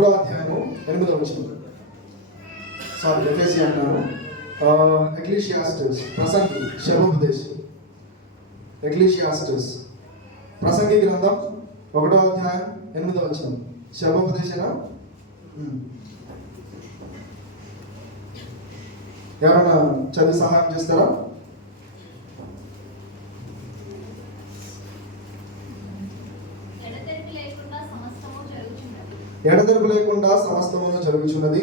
3వ అధ్యాయము 8వ వచనం. సారీ, ఎఫెసీ అంటాను. ఎక్లీషియాస్టస్, ప్రసంగి, శవోపదేశం. ఎక్లీషియాస్టస్, ప్రసంగి గ్రంథం 1వ అధ్యాయం 8వ వచనం. శవోపదేశన ఎవరైనా చదివి సహాయం చేస్తారా? ఎడతెరిపి లేకుండా సమస్తమును జరుగుచున్నది,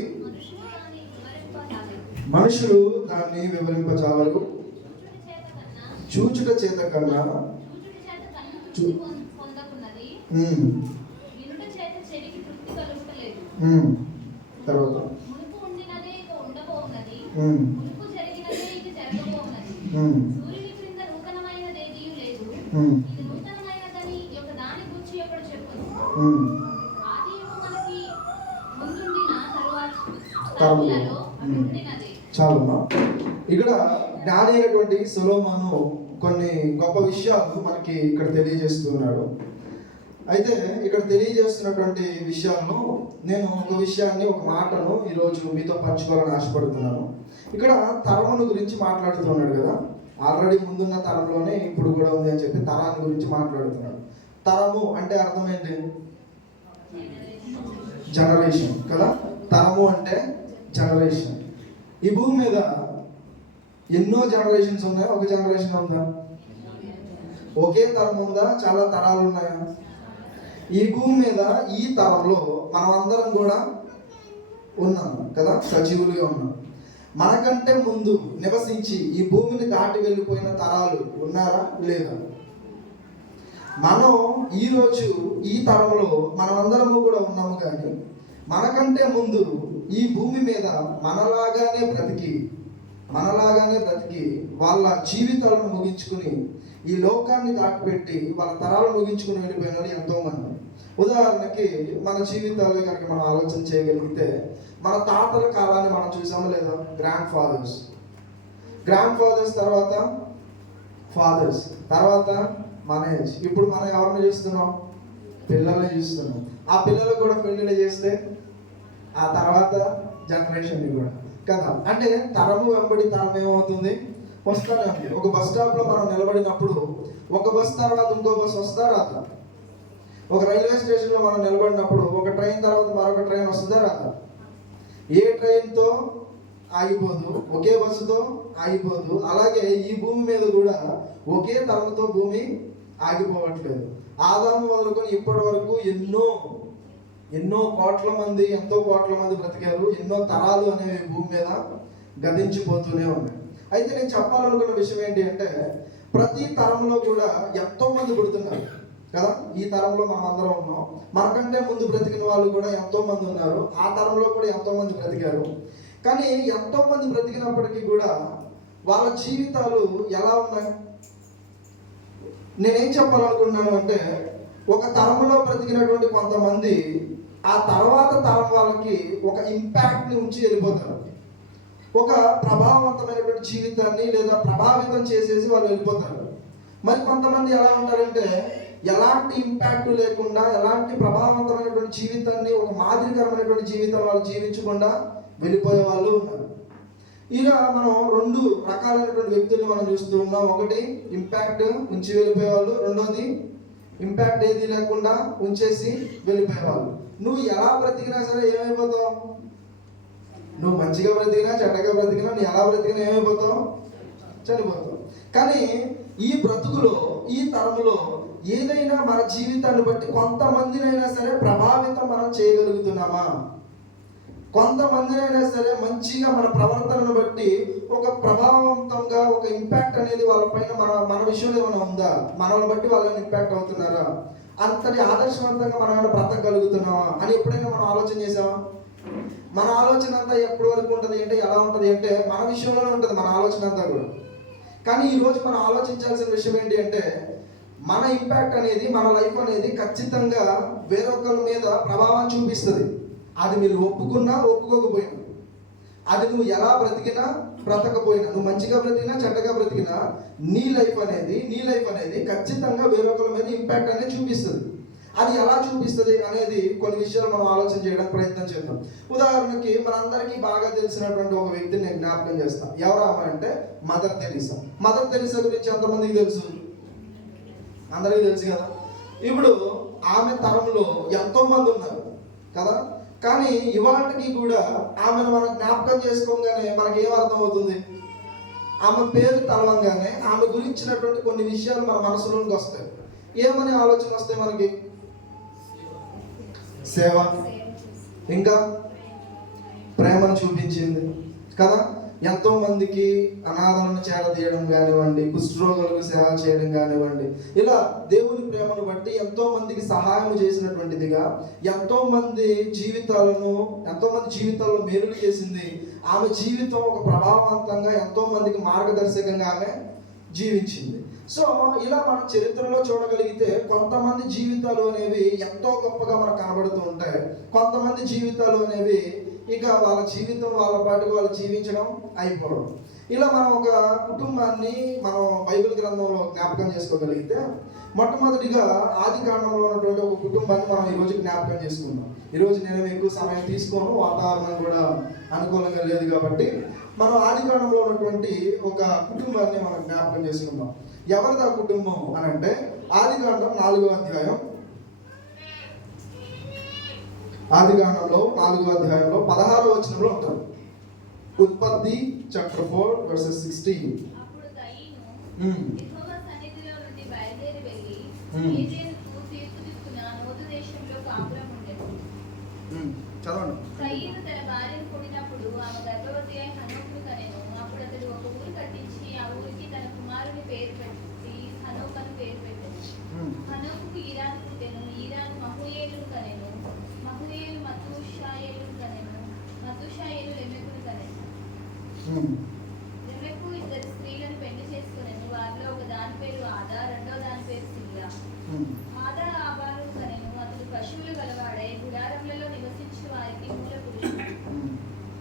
మనుషులు దాన్ని వివరింపజాలరు. చూచుట చేత కన్నా తర్వాత చాలమ్మా. ఇక్కడ జ్ఞాని అయినటువంటి సొలొమోను కొన్ని గొప్ప విషయాలు మనకి ఇక్కడ తెలియజేస్తున్నాడు. అయితే ఇక్కడ తెలియజేస్తున్నటువంటి విషయాల్లో నేను ఒక విషయాన్ని, ఒక మాటను ఈరోజు మీతో పంచుకోవాలని ఆశపడుతున్నాను. ఇక్కడ తరమును గురించి మాట్లాడుతున్నాడు కదా. ఆల్రెడీ ముందున్న తరంలోనే ఇప్పుడు కూడా ఉంది అని చెప్పి తరాన్ని గురించి మాట్లాడుతున్నాడు. తరము అంటే అర్థం ఏంటి? జనరేషన్ కదా. తరము అంటే జనరేషన్. ఈ భూమి మీద ఎన్నో జనరేషన్స్ ఉన్నాయా? ఒక జనరేషన్ ఉందా? ఒకే తరం ఉందా? చాలా తరాలు ఉన్నాయా? ఈ భూమి మీద ఈ తరంలో మనం అందరం కూడా ఉన్నాం కదా, సజీవులుగా ఉన్నాం. మనకంటే ముందు నివసించి ఈ భూమిని దాటి వెళ్ళిపోయిన తరాలు ఉన్నారా లేదా? మనం ఈరోజు ఈ తరంలో మనమందరము కూడా ఉన్నాము. కానీ మనకంటే ముందు ఈ భూమి మీద మనలాగానే బ్రతికి వాళ్ళ జీవితాలను ముగించుకుని ఈ లోకాన్ని దాటిపెట్టి వాళ్ళ తరాలు ముగించుకుని వెళ్ళిపోయిన వాళ్ళు ఎంతోమంది. ఉదాహరణకి మన జీవితాలు కనుక మనం ఆలోచన చేయగలిగితే, మన తాతల కాలాన్ని మనం చూసాము లేదా? గ్రాండ్ ఫాదర్స్ తర్వాత ఫాదర్స్, తర్వాత మన ఏజ్. ఇప్పుడు మనం ఎవరిని చూస్తున్నాం? పిల్లల్ని చూస్తున్నాం. ఆ పిల్లలు కూడా పెళ్ళిళ్ళు చేస్తే ఆ తర్వాత జనరేషన్ని కూడా కదా. అంటే తరము వెంబడి తరం ఏమవుతుంది? వస్తానే ఉంది. ఒక బస్ స్టాప్లో మనం నిలబడినప్పుడు ఒక బస్ తర్వాత ఇంకో బస్ వస్తా రాదా? ఒక రైల్వే స్టేషన్లో మనం నిలబడినప్పుడు ఒక ట్రైన్ తర్వాత మరొక ట్రైన్ వస్తుందా రాదా? ఏ ట్రైన్తో ఆగిపోదు, ఒకే బస్సుతో ఆగిపోదు. అలాగే ఈ భూమి మీద కూడా ఒకే తరంతో భూమి ఆగిపోవట్లేదు. ఆదాము మొదలుకొని ఇప్పటి వరకు ఎంతో కోట్ల మంది బ్రతికారు. ఎన్నో తరాలు అనేవి భూమి మీద గతించిపోతూనే ఉన్నాయి. అయితే నేను చెప్పాలనుకున్న విషయం ఏంటి అంటే, ప్రతి తరంలో కూడా ఎంతో మంది పుడుతున్నారు కదా. ఈ తరంలో మనం అందరం ఉన్నాం. మనకంటే ముందు బ్రతికిన వాళ్ళు కూడా ఎంతో మంది ఉన్నారు. ఆ తరంలో కూడా ఎంతో మంది బ్రతికారు. కానీ ఎంతో మంది బ్రతికినప్పటికీ కూడా వాళ్ళ జీవితాలు ఎలా ఉన్నాయి? నేనేం చెప్పాలనుకున్నాను అంటే, ఒక తరంలో బ్రతికినటువంటి కొంతమంది ఆ తర్వాత తరం వాళ్ళకి ఒక ఇంపాక్ట్ని ఉంచి వెళ్ళిపోతారు. ఒక ప్రభావవంతమైనటువంటి జీవితాన్ని లేదా ప్రభావితం చేసేసి వాళ్ళు వెళ్ళిపోతారు. మరి కొంతమంది ఎలా ఉంటారంటే, ఎలాంటి ఇంపాక్ట్ లేకుండా, ఎలాంటి ప్రభావవంతమైనటువంటి జీవితాన్ని, ఒక మాదిరికరమైనటువంటి జీవితం వాళ్ళు జీవించకుండా వెళ్ళిపోయే వాళ్ళు ఉన్నారు. ఇలా మనం 2 రకాలైనటువంటి వ్యక్తులను మనం చూస్తూ ఉన్నాం. ఒకటి ఇంపాక్ట్ ఉంచి వెళ్ళిపోయేవాళ్ళు, రెండోది ఇంపాక్ట్ ఏది లేకుండా ఉంచేసి వెళ్ళిపోయేవాళ్ళు. నువ్వు ఎలా బ్రతికినా సరే ఏమైపోతావు? నువ్వు మంచిగా బ్రతికినా చెడ్డగా బ్రతికినా, నువ్వు ఎలా బ్రతికినా ఏమైపోతావు? చనిపోతావు. కానీ ఈ బ్రతుకులో, ఈ తరములో ఏదైనా మన జీవితాన్ని బట్టి కొంతమందినైనా సరే ప్రభావితం మనం చేయగలుగుతున్నామా? కొంతమందినైనా సరే మంచిగా మన ప్రవర్తనను బట్టి ఒక ప్రభావవంతంగా ఒక ఇంపాక్ట్ అనేది వాళ్ళపైన మన విషయంలో ఏమైనా ఉందా? మనల్ని బట్టి వాళ్ళని ఇంపాక్ట్ అవుతున్నారా? అంతటి ఆదర్శవంతంగా మనం ఏమైనా బ్రతకగలుగుతున్నామా అని ఎప్పుడైనా మనం ఆలోచన చేసామా? మన ఆలోచన అంతా ఎప్పటి వరకు ఉంటుంది అంటే, ఎలా ఉంటుంది అంటే మన విషయంలోనే ఉంటుంది మన ఆలోచన అంతా కూడా. కానీ ఈరోజు మనం ఆలోచించాల్సిన విషయం ఏంటి అంటే, మన ఇంపాక్ట్ అనేది, మన లైఫ్ అనేది ఖచ్చితంగా వేరొకరి మీద ప్రభావం చూపిస్తుంది. అది మీరు ఒప్పుకున్నా ఒప్పుకోకపోయినా, అది నువ్వు ఎలా బ్రతికినా బ్రతకపోయినా, నువ్వు మంచిగా బ్రతికినా చెడ్డగా బ్రతికినా, నీ లైఫ్ అనేది ఖచ్చితంగా వేరొకరి మీద ఇంపాక్ట్ అనేది చూపిస్తుంది. అది ఎలా చూపిస్తుంది అనేది కొన్ని విషయాలు మనం ఆలోచన చేయడానికి ప్రయత్నం చేద్దాం. ఉదాహరణకి మనందరికీ బాగా తెలిసినటువంటి ఒక వ్యక్తిని నేను జ్ఞాపకం చేస్తాను. ఎవరు ఆమె అంటే మదర్ తెరీసా. మదర్ తెరీసా గురించి ఎంతమందికి తెలుసు? అందరికీ తెలుసు కదా. ఇప్పుడు ఆమె తరంలో ఎంతో మంది ఉన్నారు కదా. కానీ ఇవాళకి కూడా ఆమెను మనం జ్ఞాపకం చేసుకోగానే మనకి ఏం అర్థం అవుతుంది? ఆమె పేరు తలవంగానే ఆమె గురించినటువంటి కొన్ని విషయాలు మన మనసులోకి వస్తాయి. ఏమని ఆలోచన వస్తాయి మనకి? సేవ, ఇంకా ప్రేమను చూపించింది కదా. ఎంతో మందికి అనాథలను చేరదీయడం కానివ్వండి, కుష్ఠరోగులకు సేవ చేయడం కానివ్వండి, ఇలా దేవుని ప్రేమను బట్టి ఎంతో మందికి సహాయం చేసినటువంటిదిగా ఎంతో మంది జీవితాల్లో మేలులు చేసింది. ఆమె జీవితం ఒక ప్రభావవంతంగా ఎంతో మందికి మార్గదర్శకంగా ఆమె జీవించింది. సో ఇలా మన చరిత్రలో చూడగలిగితే కొంతమంది జీవితాలు అనేవి ఎంతో గొప్పగా మనకు కనబడుతూ ఉంటాయి. కొంతమంది జీవితాలు అనేవి ఇక వాళ్ళ జీవితం వాళ్ళ పాటికి వాళ్ళు జీవించడం అయిపోవడం. ఇలా మనం ఒక కుటుంబాన్ని మనం బైబిల్ గ్రంథంలో జ్ఞాపకం చేసుకోగలిగితే మొట్టమొదటిగా ఆది కాండంలో ఉన్నటువంటి ఒక కుటుంబాన్ని మనం ఈరోజు జ్ఞాపకం చేసుకుందాం. ఈరోజు నేను ఎక్కువ సమయం తీసుకోను, వాతావరణం కూడా అనుకూలంగా లేదు కాబట్టి మనం ఆది కాండంలో ఉన్నటువంటి ఒక కుటుంబాన్ని మనం జ్ఞాపకం చేసుకుందాం. ఎవరిది ఆ కుటుంబం అని అంటే ఆది కాండం 4వ అధ్యాయం, ఆది కాండంలో 4వ అధ్యాయంలో 16వ వచనంలో ఉంటారు. ఉత్పత్తి చాప్టర్ 4:16. అప్పుడు కయీను యెహోవా సన్నిధిలో నుండి బయలుదేరి వెళ్ళి ఏదెనుకు తీర్పుదిక్కున నోదు దేశంలో కాపురం ఉండెను. చదవండి. కయీను తన భార్యను కొడినప్పుడు ఆమె గర్భవతి అయి హనోకును కనెను. అప్పుడు అతడు ఒక ఊరు కట్టించి ఆ ఊరికి తన కుమారుని పేరు పెట్టి హనోకు అని పేరు పెట్టెను. హనోకుకు ఈరాను పుట్టెను. ఈరాను మహూయేలును కనెను. మహూయేలు మతూషాయేలును కనెను. మతూషాయేలు లెమెకును కనెను. లెమెకు ఇద్దరు స్త్రీలను పెళ్లి చేసుకొనెను. వారిలో ఒక దాని పేరు ఆదా, రెండో దాని పేరు సిల్లా. ఆదా ఆబాలు కనెను. అతడు పశువులు గలవాడై గుడారములలో నివసించిన వారికి మూల పురుషుడు.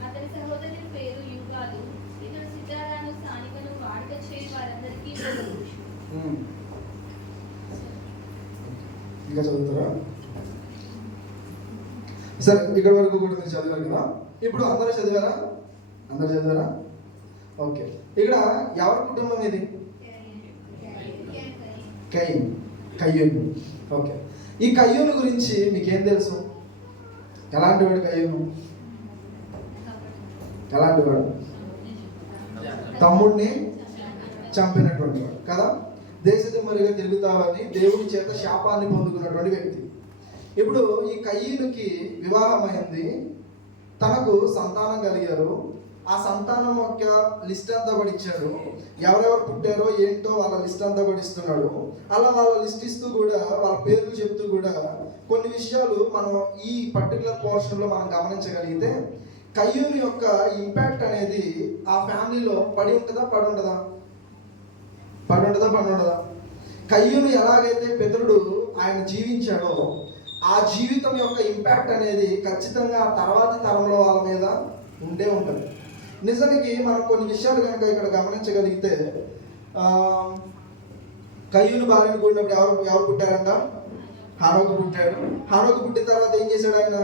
అతని సహోదరుని పేరు యుగాలు. ఇతడు సితారాను, సానికను వాడుక చేయి వారందరికీ మూల పురుషుడు. ఇంకా చదువుతారా? సరే, ఇక్కడ వరకు కూడా మీరు చదివారు కదా. ఇప్పుడు అందరూ చదివారా? ఓకే. ఇక్కడ ఎవరి కుటుంబం ఇది? కయ్యూను. ఓకే. ఈ కయ్యూను గురించి మీకేం తెలుసు? ఎలాంటి వాడు కయ్యూను? ఎలాంటి వాడు? తమ్ముడిని చంపినటువంటి వాడు కదా. దేశదిమ్మరిగా తిరుగుతావని దేవుడి చేత శాపాన్ని పొందుకున్నటువంటి వ్యక్తి. ఇప్పుడు ఈ కయ్యూనుకి వివాహమైంది, తనకు సంతానం కలిగారు. ఆ సంతానం యొక్క లిస్ట్ అంతా కూడా ఇచ్చాడు. ఎవరెవరు పుట్టారో ఏంటో వాళ్ళ లిస్ట్ అంతా కూడా ఇస్తున్నాడు. అలా వాళ్ళ లిస్ట్ ఇస్తూ కూడా వాళ్ళ పేర్లు చెప్తూ కూడా కొన్ని విషయాలు మనం ఈ పర్టికులర్ పోర్షన్లో మనం గమనించగలిగితే కయ్యూను యొక్క ఇంపాక్ట్ అనేది ఆ ఫ్యామిలీలో పడి ఉండదా? కయ్యూను ఎలాగైతే పితరుడు ఆయన జీవించాడో ఆ జీవితం యొక్క ఇంపాక్ట్ అనేది ఖచ్చితంగా తర్వాతి తరంలో వాళ్ళ మీద ఉండే ఉంటుంది. నిజానికి మనం కొన్ని విషయాలు కనుక ఇక్కడ గమనించగలిగితే కయ్యూను భార్యను కూడినప్పుడు ఎవరు పుట్టారంట? హనోకు పుట్టాడు. హనోకు పుట్టిన తర్వాత ఏం చేశాడు? ఆయన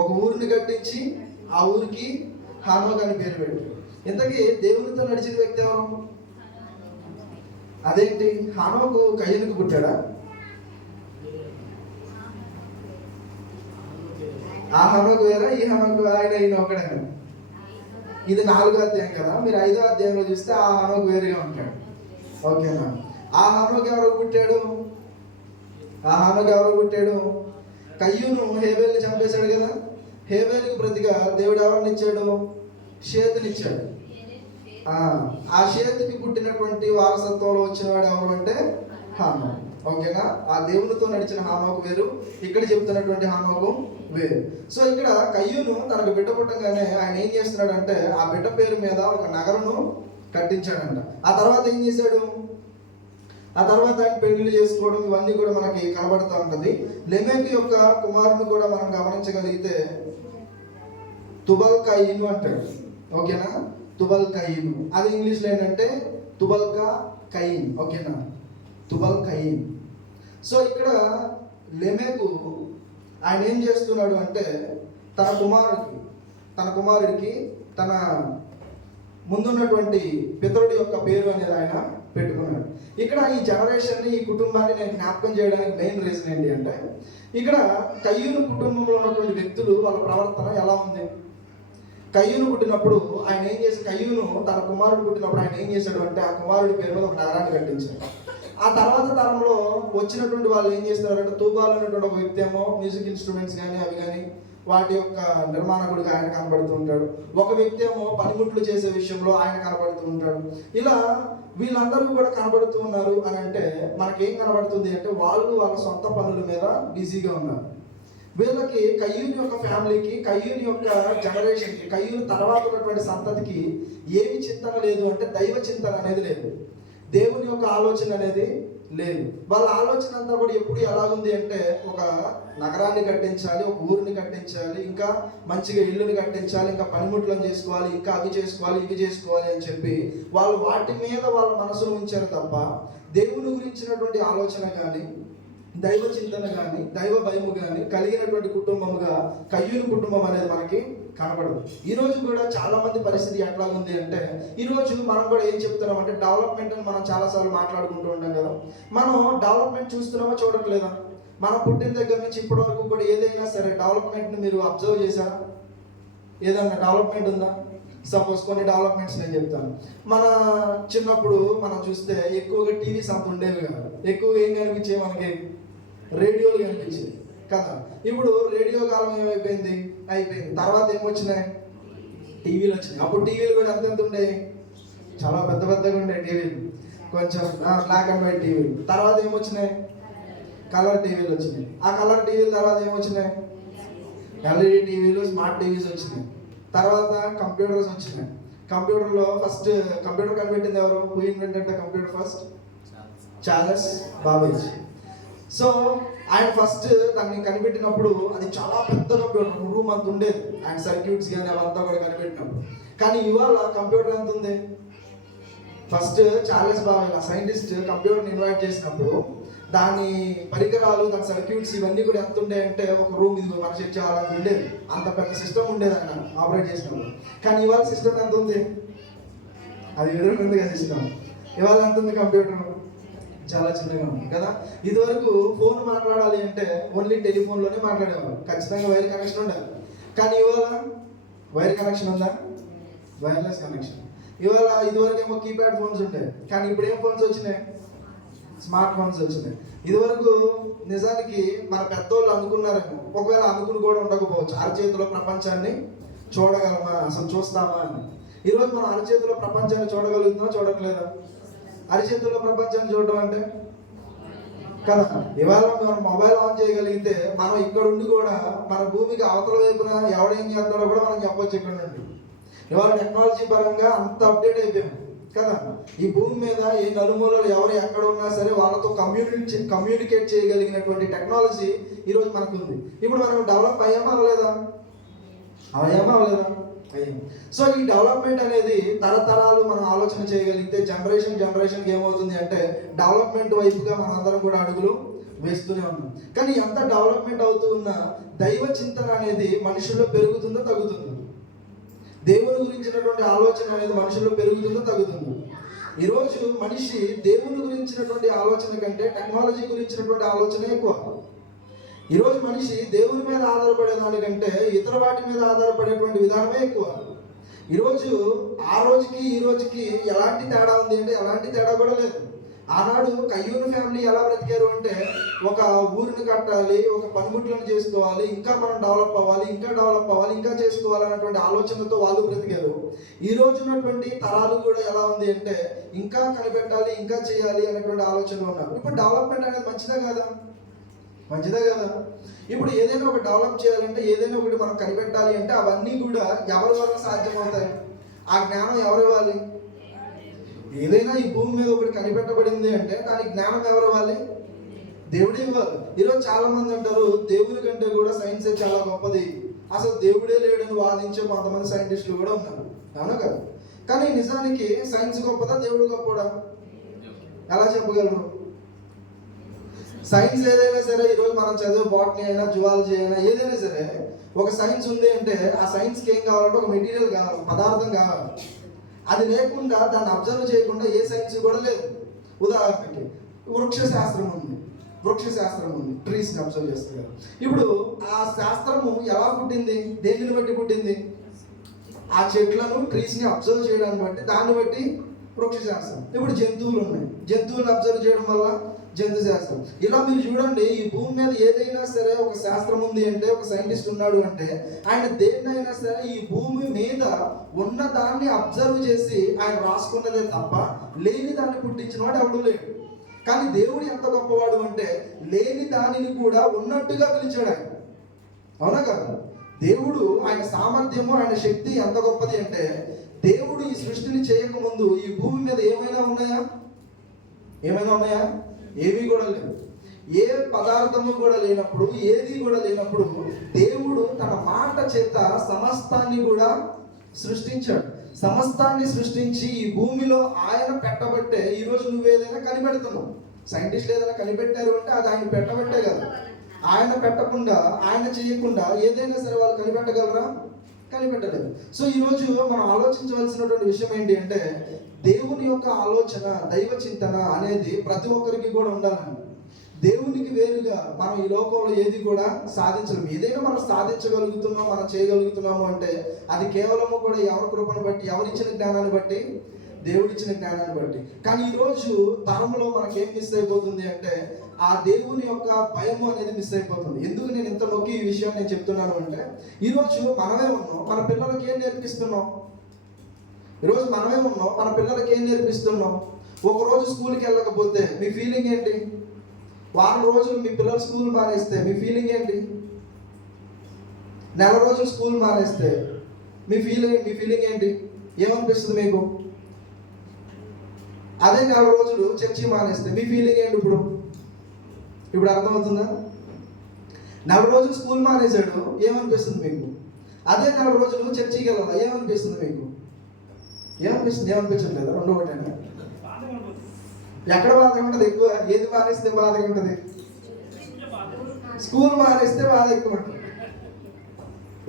ఒక ఊరిని కట్టించి ఆ ఊరికి హనోకు అని పేరు పెట్టాడు. ఇంతకీ దేవునితో నడిచిన వ్యక్తి ఎవరు? అదేంటి, హనోకు కయ్యూనుకు పుట్టాడా? ఆ హనోకు వేరా, ఈ హనోకు ఈయన ఒకడే. ఇది 4వ అధ్యాయం కదా. మీరు 5వ అధ్యాయంలో చూస్తే ఆ హనోకు వేరుగా ఉంటాడు. ఓకేనా? ఆ హనోకు ఎవరు పుట్టాడు? కయ్యూను హేబేల్ని చంపేశాడు కదా. హేబేలుకు ప్రతిగా దేవుడు ఎవరిని ఇచ్చాడు? షేతునిచ్చాడు. ఆ షేతుకి పుట్టినటువంటి వారసత్వంలో వచ్చినవాడు ఎవరు అంటే హనోకు. ఓకేనా? ఆ దేవునితో నడిచిన హనోకు వేరు, ఇక్కడ చెప్తున్నటువంటి హనోకు వేరు. సో ఇక్కడ కయ్యూను తనకు బిడ్డ పుట్టగానే ఆయన ఏం చేస్తున్నాడంటే ఆ బిడ్డ పేరు మీద ఒక నగరును కట్టించాడంట. ఆ తర్వాత ఏం చేశాడు? ఆ తర్వాత ఆయన పెళ్లి చేసుకోవడం ఇవన్నీ కూడా మనకి కనబడుతూ ఉంటుంది. లెమెకు యొక్క కుమారుని కూడా మనం గమనించగలిగితే తుబల్ కయీను అంటాడు. ఓకేనా? తుబల్ కయీను, అది ఇంగ్లీష్లో ఏంటంటే తుబల్కా కయీన్. ఓకేనా? తుబల్ కయీన్. సో ఇక్కడ లెమెకు ఆయన ఏం చేస్తున్నాడు అంటే తన కుమారుడికి తన ముందున్నటువంటి పితరుడి యొక్క పేరు అనేది ఆయన పెట్టుకున్నాడు. ఇక్కడ ఈ జనరేషన్ని, ఈ కుటుంబాన్ని నేను జ్ఞాపకం చేయడానికి మెయిన్ రీజన్ ఏంటి అంటే, ఇక్కడ కయ్యూను కుటుంబంలో ఉన్నటువంటి వ్యక్తులు వాళ్ళ ప్రవర్తన ఎలా ఉంది. కయ్యూను పుట్టినప్పుడు ఆయన ఏం చేసి కయ్యూను తన కుమారుడు పుట్టినప్పుడు ఆయన ఏం చేశాడు అంటే ఆ కుమారుడి పేరు మీద ఒక నగరాన్ని కట్టించాడు. ఆ తర్వాత తరంలో వచ్చినటువంటి వాళ్ళు ఏం చేస్తున్నారంటే తూబాలు అనేటువంటి ఒక వ్యక్తి ఏమో మ్యూజిక్ ఇన్స్ట్రుమెంట్స్ కానీ అవి కానీ వాటి యొక్క నిర్మాణకుడిగా ఆయన కనబడుతూ ఉంటాడు. ఒక వ్యక్తి ఏమో పనిముట్లు చేసే విషయంలో ఆయన కనబడుతూ ఉంటాడు. ఇలా వీళ్ళందరూ కూడా కనబడుతూ ఉన్నారు అని అంటే మనకేం కనబడుతుంది అంటే వాళ్ళు వాళ్ళ సొంత పనుల మీద బిజీగా ఉన్నారు. వీళ్ళకి కయ్యూని యొక్క ఫ్యామిలీకి, కయ్యూని యొక్క జనరేషన్కి, కయ్యూని తర్వాత ఉన్నటువంటి సంతతికి ఏమి చింతన లేదు అంటే దైవ చింతన అనేది లేదు, దేవుని యొక్క ఆలోచన అనేది లేదు. వాళ్ళ ఆలోచన అంతా కూడా ఎప్పుడు ఎలాగుంది అంటే ఒక నగరాన్ని కట్టించాలి, ఒక ఊరిని కట్టించాలి, ఇంకా మంచిగా ఇల్లుని కట్టించాలి, ఇంకా పనిముట్లను చేసుకోవాలి, ఇంకా అవి చేసుకోవాలి, ఇవి చేసుకోవాలి అని చెప్పి వాళ్ళు వాటి మీద వాళ్ళ మనసును ఉంచారు తప్ప దేవుని గురించినటువంటి ఆలోచన కానీ, దైవ చింతన కానీ, దైవ భయము కానీ కలిగినటువంటి కుటుంబముగా కయ్యూని కుటుంబం అనేది మనకి కనబడదు. ఈరోజు కూడా చాలా మంది పరిస్థితి ఎట్లా ఉంది అంటే, ఈరోజు మనం కూడా ఏం చెప్తున్నాం అంటే డెవలప్మెంట్ అని మనం చాలాసార్లు మాట్లాడుకుంటూ ఉంటాం కదా. మనం డెవలప్మెంట్ చూస్తున్నామా చూడట్లేదా? మనం పుట్టిన దగ్గర నుంచి ఇప్పటి వరకు కూడా ఏదైనా సరే డెవలప్మెంట్ని మీరు అబ్జర్వ్ చేశారా? ఏదన్నా డెవలప్మెంట్ ఉందా? సపోజ్ కొన్ని డెవలప్మెంట్స్ నేను చెప్తాను. మన చిన్నప్పుడు మనం చూస్తే ఎక్కువగా టీవీస్ అంత ఉండేవి కాదు. ఎక్కువగా ఏం కనిపించేవి మనకి? రేడియోలు కనిపించేవి కదా. ఇప్పుడు రేడియో కాలం ఏమైపోయింది? అయిపోయింది. తర్వాత ఏమొచ్చినాయి? టీవీలు వచ్చినాయి. అప్పుడు టీవీలు కూడా ఎంత ఉండేవి? చాలా పెద్ద పెద్దగా ఉండేవి టీవీలు, కొంచెం బ్లాక్ అండ్ వైట్ టీవీలు. తర్వాత ఏమొచ్చినాయి? కలర్ టీవీలు వచ్చినాయి. ఆ కలర్ టీవీల తర్వాత ఏమొచ్చినాయి? ఎల్ఈడి టీవీలు, స్మార్ట్ టీవీస్ వచ్చినాయి. తర్వాత కంప్యూటర్స్ వచ్చినాయి. కంప్యూటర్లో ఫస్ట్ కంప్యూటర్ కనిపెట్టింది ఎవరు? Who invented the computer first? Charles Babbage. So ఆయన ఫస్ట్ దాన్ని కనిపెట్టినప్పుడు అది చాలా పెద్ద కంప్యూటర్, రూమ్ అంత ఉండేది. ఆయన సర్క్యూట్స్ కానీ అవంతా కూడా కనిపెట్టినప్పుడు. కానీ ఇవాళ కంప్యూటర్ ఎంత ఉంది? ఫస్ట్ చార్లెస్ బాబేజ్ సైంటిస్ట్ కంప్యూటర్ని ఇన్వైట్ చేసినప్పుడు దాని పరికరాలు, దాని సర్క్యూట్స్ ఇవన్నీ కూడా ఎంత ఉంటాయంటే ఒక రూమ్ ఇది మన సెట్ చేయాలని ఉండేది. అంత పెద్ద సిస్టమ్ ఉండేది ఆయన ఆపరేట్ చేసినప్పుడు. కానీ ఇవాళ సిస్టమ్ ఎంత ఉంది? అది ఎదురుంది కదా సిస్టమ్. ఇవాళ ఎంత ఉంది కంప్యూటర్? చాలా చిన్నగా ఉంది కదా. ఇదివరకు ఫోన్ మాట్లాడాలి అంటే ఓన్లీ టెలిఫోన్లోనే మాట్లాడేవాళ్ళు, ఖచ్చితంగా వైర్ కనెక్షన్ ఉండాలి. కానీ ఇవాళ వైర్ కనెక్షన్ ఉందా? Wireless connection. ఇవాళ ఇదివరకు ఏమో కీప్యాడ్ ఫోన్స్ ఉంటాయి, కానీ ఇప్పుడు ఏం ఫోన్స్ వచ్చినాయి? స్మార్ట్ ఫోన్స్ వచ్చినాయి. ఇదివరకు నిజానికి మన పెద్దోళ్ళు అనుకున్నారేమో, ఒకవేళ అనుకుని కూడా ఉండకపోవచ్చు, అరచేతిలో ప్రపంచాన్ని చూడగలమా, అసలు చూస్తామా అని. ఈరోజు మనం అరచేతిలో ప్రపంచాన్ని చూడగలుగుతున్నాం, చూడట్లేదా? అరచేతుల్లో ప్రపంచాన్ని చూడడం అంటే కదా. ఇవాళ మనం మొబైల్ ఆన్ చేయగలిగితే మనం ఇక్కడ ఉండి కూడా మన భూమికి అవతల వైపున ఎవడేం చేస్తాడో కూడా మనం చెప్పొచ్చు ఇక్కడ నుండి. ఇవాళ టెక్నాలజీ పరంగా అంత అప్డేట్ అయిపోయాం కదా. ఈ భూమి మీద ఏ నలుమూలలు ఎవరు ఎక్కడ ఉన్నా సరే వాళ్ళతో కమ్యూనికేట్ చేయగలిగినటువంటి టెక్నాలజీ ఈరోజు మనకు ఉంది. ఇప్పుడు మనం డెవలప్ అయ్యామా అవ్వలేదా? అవ్వలేదా? సో ఈ డెవలప్మెంట్ అనేది తరతరాలు మనం ఆలోచన చేయగలిగితే జనరేషన్కి ఏమవుతుంది అంటే డెవలప్మెంట్ వైపుగా మనందరం కూడా అడుగులు వేస్తూనే ఉన్నాం. కానీ ఎంత డెవలప్మెంట్ అవుతూ ఉన్నా దైవ చింతన అనేది మనుషుల్లో పెరుగుతుందో తగ్గుతుందో? దేవుని గురించినటువంటి ఆలోచన అనేది మనుషుల్లో పెరుగుతుందో తగ్గుతుందో? ఈరోజు మనిషి దేవుని గురించినటువంటి ఆలోచన కంటే టెక్నాలజీ గురించినటువంటి ఆలోచన ఎక్కువ. ఈరోజు మనిషి దేవుని మీద ఆధారపడే దానికంటే ఇతర వాటి మీద ఆధారపడేటువంటి విధానమే ఎక్కువ. ఈరోజు ఆ రోజుకి ఈ రోజుకి ఎలాంటి తేడా ఉంది అంటే ఎలాంటి తేడా కూడా లేదు. ఆనాడు కయ్యూను ఫ్యామిలీ ఎలా బ్రతికారు అంటే ఒక ఊరిని కట్టాలి, ఒక పనిముట్లను చేసుకోవాలి, ఇంకా మనం డెవలప్ అవ్వాలి, ఇంకా చేసుకోవాలి అన్నటువంటి ఆలోచనతో వాళ్ళు బ్రతికారు. ఈ రోజు ఉన్నటువంటి తరాలు కూడా ఎలా ఉంది అంటే ఇంకా కనిపెట్టాలి, ఇంకా చేయాలి అనేటువంటి ఆలోచనలు ఉన్నారు. ఇప్పుడు డెవలప్మెంట్ అనేది మంచిదే కదా. ఇప్పుడు ఏదైనా ఒక డెవలప్ చేయాలంటే, ఏదైనా ఒకటి మనం కనిపెట్టాలి అంటే అవన్నీ కూడా ఎవరి వల్ల సాధ్యమవుతాయి? ఆ జ్ఞానం ఎవరు ఇవ్వాలి? ఏదైనా ఈ భూమి మీద ఒకటి కనిపెట్టబడింది అంటే దానికి జ్ఞానం ఎవరు ఇవ్వాలి? దేవుడే ఇవ్వాలి. ఈరోజు చాలా మంది అంటారు దేవుడి కంటే కూడా సైన్సే చాలా గొప్పది, అసలు దేవుడే లేడని వాదించే కొంతమంది సైంటిస్టులు కూడా ఉన్నారు, అవునా కదా. కానీ నిజానికి సైన్స్ గొప్పదా, దేవుడు గొప్పడా? ఎలా చెప్పగలరు? సైన్స్ ఏదైనా సరే, ఈరోజు మనం చదివే బాటనీ అయినా జువాలజీ అయినా ఏదైనా సరే, ఒక సైన్స్ ఉంది అంటే ఆ సైన్స్కి ఏం కావాలంటే ఒక మెటీరియల్ కావాలి, ఒక పదార్థం కావాలి. అది లేకుండా దాన్ని అబ్జర్వ్ చేయకుండా ఏ సైన్స్ కూడా లేదు. ఉదాహరణకి వృక్షశాస్త్రం ఉంది, ట్రీస్ని అబ్జర్వ్ చేస్తారు. ఇప్పుడు ఆ శాస్త్రము ఎలా పుట్టింది? దేనిని బట్టి పుట్టింది? ఆ చెట్లను, ట్రీస్ని అబ్జర్వ్ చేయడాన్ని బట్టి, దాన్ని బట్టి వృక్షశాస్త్రం. ఇప్పుడు జంతువులు ఉన్నాయి, జంతువులను అబ్జర్వ్ చేయడం వల్ల జంతు శాస్త్రం. ఇలా మీరు చూడండి, ఈ భూమి మీద ఏదైనా సరే ఒక శాస్త్రం ఉంది అంటే, ఒక సైంటిస్ట్ ఉన్నాడు అంటే, ఆయన దేన్నైనా సరే ఈ భూమి మీద ఉన్న దాన్ని అబ్జర్వ్ చేసి ఆయన రాసుకున్నదే తప్ప లేని దాన్ని పుట్టించిన వాడు ఎవడు లేడు. కానీ దేవుడు ఎంత గొప్పవాడు అంటే, లేని దానిని కూడా ఉన్నట్టుగా పిలిచాడు ఆయన. అవునా కదా? దేవుడు, ఆయన సామర్థ్యము, ఆయన శక్తి ఎంత గొప్పది అంటే, దేవుడు ఈ సృష్టిని చేయకముందు ఈ భూమి మీద ఏమైనా ఉన్నాయా? ఏమీ కూడా లేవు. ఏ పదార్థము కూడా లేనప్పుడు, ఏది కూడా లేనప్పుడు దేవుడు తన మాట చేత సమస్తాన్ని కూడా సృష్టించాడు. సమస్తాన్ని సృష్టించి ఈ భూమిలో ఆయన పెట్టబట్టే ఈరోజు నువ్వేదైనా కనిపెడుతున్నావు. సైంటిస్టులు ఏదైనా కనిపెట్టారు అంటే అది ఆయన పెట్టబట్టే కదా. ఆయన పెట్టకుండా, ఆయన చేయకుండా ఏదైనా సరే వాళ్ళు కనిపెట్టగలరా? కనిపెట్టలేదు. సో ఈరోజు మనం ఆలోచించవలసినటువంటి విషయం ఏంటి అంటే, దేవుని యొక్క ఆలోచన, దైవ చింతన అనేది ప్రతి ఒక్కరికి కూడా ఉండాలని. దేవునికి వేరుగా మనం ఈ లోకంలో ఏది కూడా సాధించలేము. ఏదైనా మనం సాధించగలుగుతున్నాం, మనం చేయగలుగుతున్నాము అంటే అది కేవలము కూడా ఎవరి కృపను బట్టి, ఎవరిచ్చిన జ్ఞానాన్ని బట్టి, దేవుడిచ్చిన జ్ఞానాన్ని బట్టి. కానీ ఈరోజు తరంలో మనకేం మిస్ అయిపోతుంది అంటే, ఆ దేవుని యొక్క భయము అనేది మిస్ అయిపోతుంది. ఎందుకు నేను ఇంత నొక్కి ఈ విషయం నేను చెప్తున్నాను అంటే, ఈరోజు మనమే ఉన్నాం, మన పిల్లలకి ఏం నేర్పిస్తున్నాం? మన పిల్లలకి ఏం నేర్పిస్తున్నాం? ఒకరోజు స్కూల్కి వెళ్ళకపోతే మీ ఫీలింగ్ ఏంటి? వారం రోజులు మీ పిల్లలు స్కూల్ మానేస్తే మీ ఫీలింగ్ ఏంటి? నెల రోజులు స్కూల్ మానేస్తే మీ ఫీలింగ్ ఏంటి? ఏమనిపిస్తుంది మీకు? అదే నెల రోజులు చర్చి మానేస్తే మీ ఫీలింగ్ ఏంటి? ఇప్పుడు అర్థమవుతుందా? నెల రోజులు స్కూల్ మానేశాడు, ఏమనిపిస్తుంది మీకు? అదే నెల రోజులు చర్చికి వెళ్ళాలా, ఏమనిపిస్తుంది మీకు? ఏమనిపించట్లేదు? రెండో ఒకటేనా? ఎక్కడ బాధగా ఉంటుంది ఎక్కువ? ఏది మానేస్తే బాధగా ఉంటుంది? స్కూల్ మానేస్తే బాధ ఎక్కువ ఉంటుంది.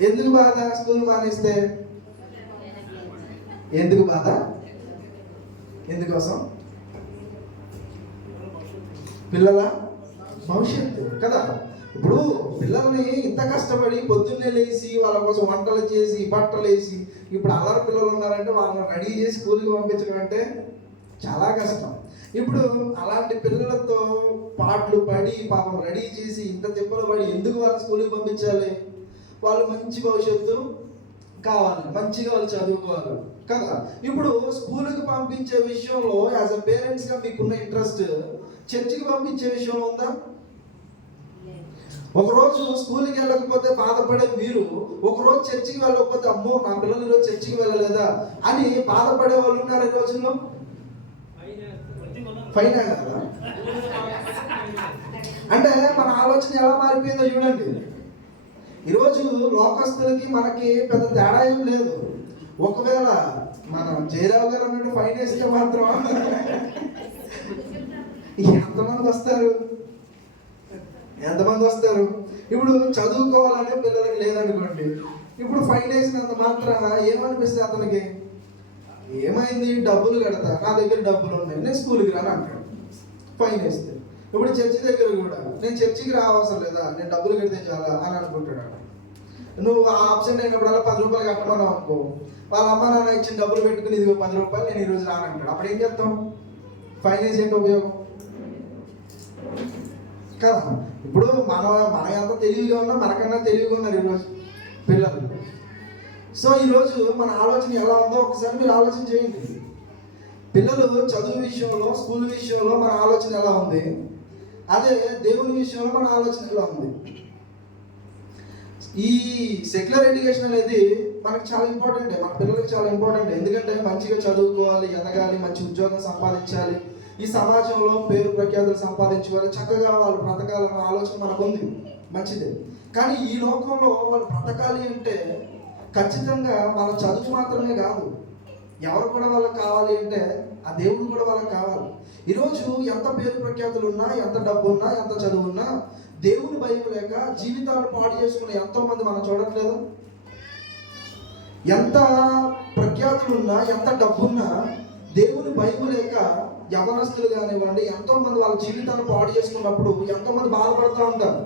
ఎందుకు బాధ? స్కూల్ మానేస్తే ఎందుకు బాధ? ఎందుకోసం? పిల్లల భవిష్యత్తు కదా. ఇప్పుడు పిల్లల్ని ఇంత కష్టపడి పొద్దున్నే లేచి వాళ్ళ కోసం వంటలు చేసి, బట్టలు వేసి, ఇప్పుడు అల్లరి పిల్లలు ఉన్నారంటే వాళ్ళని రెడీ చేసి స్కూల్కి పంపించడం అంటే చాలా కష్టం. ఇప్పుడు అలాంటి పిల్లలతో పాటలు పడి పాపం రెడీ చేసి ఇంత తిప్పలు పడి ఎందుకు వాళ్ళని స్కూల్కి పంపించాలి? వాళ్ళు మంచి భవిష్యత్తు కావాలి, మంచిగా వాళ్ళు చదువుకోవాలి కదా. ఇప్పుడు స్కూల్కి పంపించే విషయంలో యాజ్ అ పేరెంట్స్గా మీకున్న ఇంట్రెస్ట్ చర్చికి పంపించే విషయంలో ఉందా? ఒకరోజు స్కూల్కి వెళ్ళకపోతే బాధపడే మీరు, ఒకరోజు చర్చికి వెళ్ళకపోతే అమ్మో నా పిల్లలు ఈరోజు చర్చికి వెళ్ళలేదా అని బాధపడే వాళ్ళు ఉన్నారు ఈ రోజుల్లో. ఫైన్ కదా. అంటే మన ఆలోచన ఎలా మారిపోయిందో చూడండి. ఈరోజు లోకస్తులకి మనకి పెద్ద తేడా ఏం లేదు. ఒకవేళ మనం జయరావు గారు అన్నట్టు ఫైన్ వేస్తే మాత్రం ఎంతమంది వస్తారు? ఇప్పుడు చదువుకోవాలనే పిల్లలకి లేదనుకోండి, ఇప్పుడు ఫైన్ వేసినంత మాత్రాన ఏమనిపిస్తుంది అతనికి? ఏమైంది? డబ్బులు కడతా, నా దగ్గర డబ్బులు ఉన్నాయి, నేను స్కూల్కి రాను అంటాడు ఫైన్ వేస్తే. ఇప్పుడు చర్చి దగ్గర కూడా నేను చర్చికి రావసరం లేదా, నేను డబ్బులు కడితే చాలా అని అనుకుంటాడు. నువ్వు ఆ ఆప్షన్ అయినప్పుడల్లా 10 రూపాయలు కట్టమన్నావు అనుకో, వాళ్ళ అమ్మ నాన్న ఇచ్చిన డబ్బులు పెట్టుకుని ఇదిగో 10 రూపాయలు నేను ఈరోజు రానంటాడు. అప్పుడు ఏం చేస్తాం? ఫైన్ వేసి ఏంటి ఉపయోగం కదా. ఇప్పుడు మన ఎంత తెలివిగా ఉన్నా మనకన్నా తెలివిగా ఉన్నారు ఈరోజు పిల్లలు. సో ఈరోజు మన ఆలోచన ఎలా ఉందో ఒకసారి మీరు ఆలోచన చేయండి. పిల్లలు చదువు విషయంలో, స్కూల్ విషయంలో మన ఆలోచన ఎలా ఉంది, అదే దేవుని విషయంలో మన ఆలోచన ఎలా ఉంది. ఈ సెక్యులర్ ఎడ్యుకేషన్ అనేది మనకు చాలా ఇంపార్టెంట్, మన పిల్లలకు చాలా ఇంపార్టెంట్. ఎందుకంటే మంచిగా చదువుకోవాలి, ఎదగాలి, మంచి ఉద్యోగం సంపాదించాలి, ఈ సమాజంలో పేరు ప్రఖ్యాతులు సంపాదించుకోవాలి, చక్కగా వాళ్ళు బ్రతకాలన్న ఆలోచన మనకు ఉంది, మంచిదే. కానీ ఈ లోకంలో వాళ్ళు బ్రతకాలి అంటే ఖచ్చితంగా వాళ్ళ చదువు మాత్రమే కాదు, ఎవరు కూడా వాళ్ళకి కావాలి అంటే ఆ దేవుడు కూడా వాళ్ళకి కావాలి. ఈరోజు ఎంత పేరు ప్రఖ్యాతులు ఉన్నా, ఎంత డబ్బు ఉన్నా, ఎంత చదువు ఉన్నా, దేవుని భయం లేక జీవితాలను పాడు చేసుకునే ఎంతో మంది మనం చూడట్లేదు. ఎంత ప్రఖ్యాతులు ఉన్నా, ఎంత డబ్బున్నా, దేవుని భయం లేక యవనస్తులు కానివ్వండి ఎంతో మంది వాళ్ళ జీవితాన్ని పాడు చేసుకున్నప్పుడు ఎంతో మంది బాధపడుతూ ఉంటారు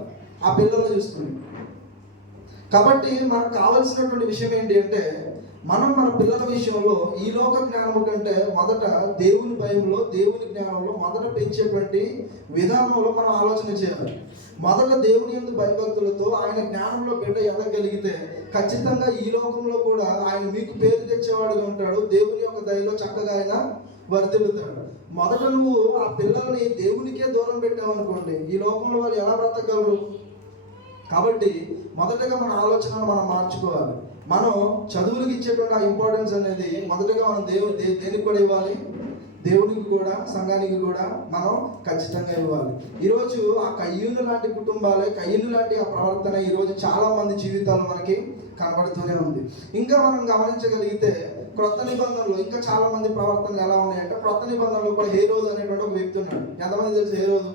ఆ పిల్లల్ని చూసుకుని. కాబట్టి మనకు కావలసినటువంటి విషయం ఏంటి అంటే, మనం మన పిల్లల విషయంలో ఈ లోక జ్ఞానము కంటే మొదట దేవుని భయంలో, దేవుని జ్ఞానంలో మొదట పెంచేటువంటి విధానంలో మనం ఆలోచన చేయాలి. మొదట దేవుని యందు భయభక్తులతో ఆయన జ్ఞానంలో బిడ్డ ఎదగలిగితే ఖచ్చితంగా ఈ లోకంలో కూడా ఆయన మీకు పేరు తెచ్చేవాడుగా ఉంటాడు. దేవుని యొక్క దయలో చక్కగా ఆయన వర్ధిల్లుతాడు. మొదట నువ్వు ఆ పిల్లల్ని దేవునికే దూరం పెట్టావు అనుకోండి, ఈ లోకంలో వాళ్ళు ఎలా బ్రతకగలరు? కాబట్టి మొదటగా మన ఆలోచనను మనం మార్చుకోవాలి. మనం చదువులకు ఇచ్చేటువంటి ఆ ఇంపార్టెన్స్ అనేది మొదటగా మనం దేనికి కూడా ఇవ్వాలి, దేవునికి కూడా, సంఘానికి కూడా మనం ఖచ్చితంగా ఇవ్వాలి. ఈరోజు ఆ కయ్యూను లాంటి కుటుంబాలే, కయ్యూను లాంటి ఆ ప్రవర్తన ఈరోజు చాలా మంది జీవితాలు మనకి కనబడుతూనే ఉంది. ఇంకా మనం గమనించగలిగితే క్రొత్త నిబంధనలు ఇంకా చాలా మంది ప్రవర్తనలు ఎలా ఉన్నాయంటే, క్రొత్త నిబంధనలు కూడా హేరోదు అనేటువంటి ఒక వ్యక్తి ఉన్నాడు. ఎంతమంది తెలుసు హేరోదు?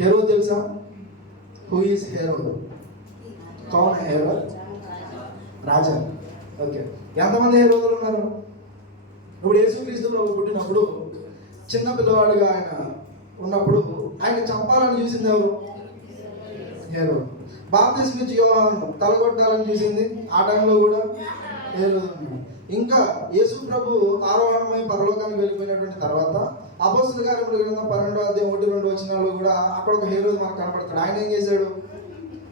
హేరోదు తెలుసా? Who is Herod? కౌన్ హేరోదు? రాజా. ఓకే, ఎంతమంది హేరోదులు ఉన్నారు? ఇప్పుడు యేసుక్రీస్తు ప్రభు పుట్టినప్పుడు చిన్న పిల్లవాడిగా ఆయన ఉన్నప్పుడు ఆయన చంపాలని చూసింది ఎవరు? హేరోదు. బాప్తిస్మం ఇచ్చి యోహాను తలగొట్టాలని చూసింది ఆ టైంలో కూడా హేరోదు. ఇంకా యేసు ప్రభు ఆరోహణమై పరలోకానికి వెళ్ళిపోయినటువంటి తర్వాత అపోస్తలుల కార్యముల గ్రంథం 12వ అధ్యాయం 1-2 వచనాల్లో కూడా అక్కడ ఒక హేరోదు మనకు కనపడతాడు. ఆయన ఏం చేశాడు?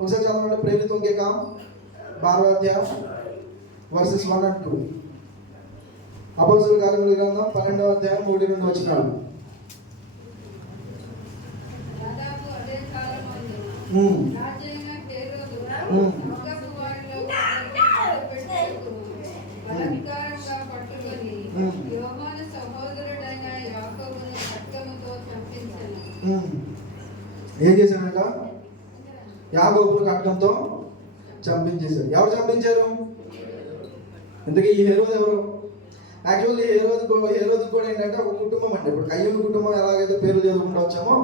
ఒకసారి చదవండి. ప్రేరితోं के काम 12వ అధ్యాయం వర్సెస్ 1 and 2. అపోస్తలుల కార్యముల గ్రంథం 12వ అధ్యాయం 1-2 వచనాలు. దాదాపు అదే కాలమందు రాజైన హేరోదు అగబు వారిలో పెట్టుకు బలాత్కారంగా పట్టుకొని యోహాను సహోదరుడైన యాకోబును ఖడ్గముతో చంపించెను. ఏం చేశాడంట? యాకోబును ఖడ్గంతో చంపించేశాడు. ఎవరు చంపించారు? ఇంతకీ ఈ హేరోదు ఎవరు? యాక్చువల్లీ హేరోదు కూడా ఏంటంటే ఒక కుటుంబం అండి. ఇప్పుడు కయ్యూను కుటుంబం ఎలాగైతే పేరు చదువుకుంటూ వచ్చామో,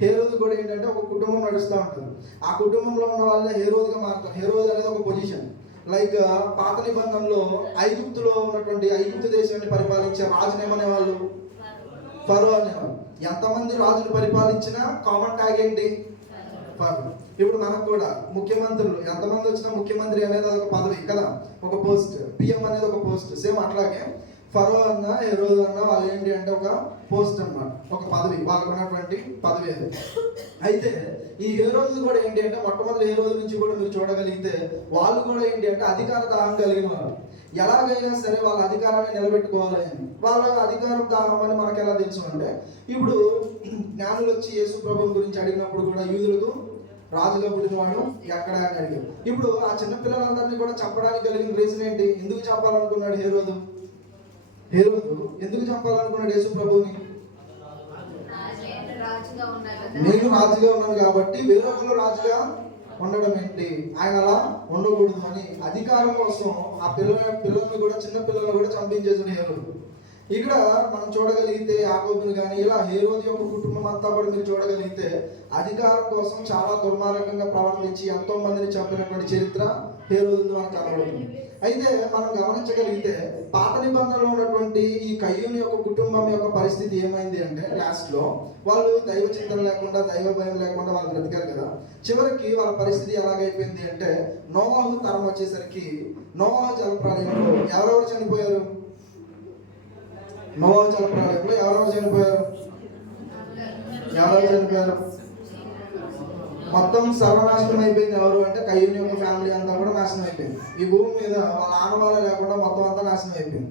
హేరోదు కూడా ఏంటంటే ఒక కుటుంబం నడుస్తూ ఉంటుంది. ఆ కుటుంబంలో ఉన్న వాళ్ళే హేరోదుగా మారుతారు. హేరోదు అనేది ఒక పొజిషన్. లైక్ పాత నిబంధనలో ఐగుప్తులో ఉన్నటువంటి ఐగుప్తు దేశాన్ని పరిపాలించే రాజుని ఏమనేవాళ్ళు? ఫరో అనేవాళ్ళు. ఎంతమంది రాజులు పరిపాలించినా కామన్ ట్యాగ్ ఏంటి? ఫరో. ఇప్పుడు మనకు కూడా ముఖ్యమంత్రులు ఎంతమంది వచ్చినా ముఖ్యమంత్రి అనేది ఒక పదవి కదా, ఒక పోస్ట్. పిఎం అనేది ఒక పోస్ట్. సేమ్ అట్లాగే ఫరో అన్న, హేరోదు అన్న వాళ్ళు ఏంటి అంటే ఒక పోస్ట్ అన్నమాట, ఒక పదవి, వాళ్ళకు ఉన్నటువంటి పదవి అది. అయితే ఈ హేరోదు కూడా ఏంటి అంటే మొట్టమొదటి హేరోదు నుంచి కూడా మీరు చూడగలిగితే వాళ్ళు కూడా ఏంటి అంటే అధికార దాహం కలిగిన వాళ్ళు. ఎలాగైనా సరే వాళ్ళ అధికారాన్ని నిలబెట్టుకోవాలి అని. వాళ్ళ అధికారం దాహం అని మనకు ఎలా తెలుసు అంటే, ఇప్పుడు జ్ఞానులు వచ్చి యేసు ప్రభువు గురించి అడిగినప్పుడు కూడా యూదులకు రాజుగా పుట్టినవాడు ఎక్కడ అని అడిగారు. ఇప్పుడు ఆ చిన్న పిల్లలందరినీ కూడా చంపడానికి కలిగిన రీజన్ ఏంటి? ఎందుకు చంపాలనుకున్నాడు హేరోదు? హేరోదు ఎందుకు చంపాలనుకున్నాడు యేసు ప్రభువుని? నేను రాజుగా ఉన్నాను కాబట్టి వేరొకరు రాజుగా ఉండడం ఏంటి, ఆయన అలా ఉండకూడదు అని అధికారం కోసం ఆ పిల్లల్ని కూడా, చిన్న పిల్లల్ని కూడా చంపించేసాడు హేరోదు. ఇక్కడ మనం చూడగలిగితే యాకోబుని కానీ ఇలా హేరోదు యొక్క కుటుంబం అంతా కూడా మీరు చూడగలిగితే అధికారం కోసం చాలా దుర్మార్గంగా ప్రవర్తించి ఎంతో మందిని చంపినటువంటి చరిత్ర హేరోదు మనకు కనబడుతుంది. అయితే మనం గమనించగలిగితే పాత నిబంధనలో ఉన్నటువంటి ఈ కయ్యూను యొక్క కుటుంబం యొక్క పరిస్థితి ఏమైంది అంటే, లాస్ట్ లో వాళ్ళు దైవ చింతన లేకుండా, దైవ భయం లేకుండా వాళ్ళు బ్రతికారు కదా. చివరికి వాళ్ళ పరిస్థితి ఎలాగైపోయింది అంటే, నోవాహు తరం వచ్చేసరికి నోవాహు జలప్రళయంలో ఎవరెవరు చనిపోయారు? నోవాహు జలప్రళయంలో ఎవరెవరు చనిపోయారు? మొత్తం సర్వనాశనం అయిపోయింది. ఎవరు అంటే కయ్యూను యొక్క ఫ్యామిలీ అంతా కూడా నాశనం అయిపోయింది. ఈ భూమి మీద వాళ్ళ ఆనవాళ్ళే లేకుండా మొత్తం అంతా నాశనం అయిపోయింది.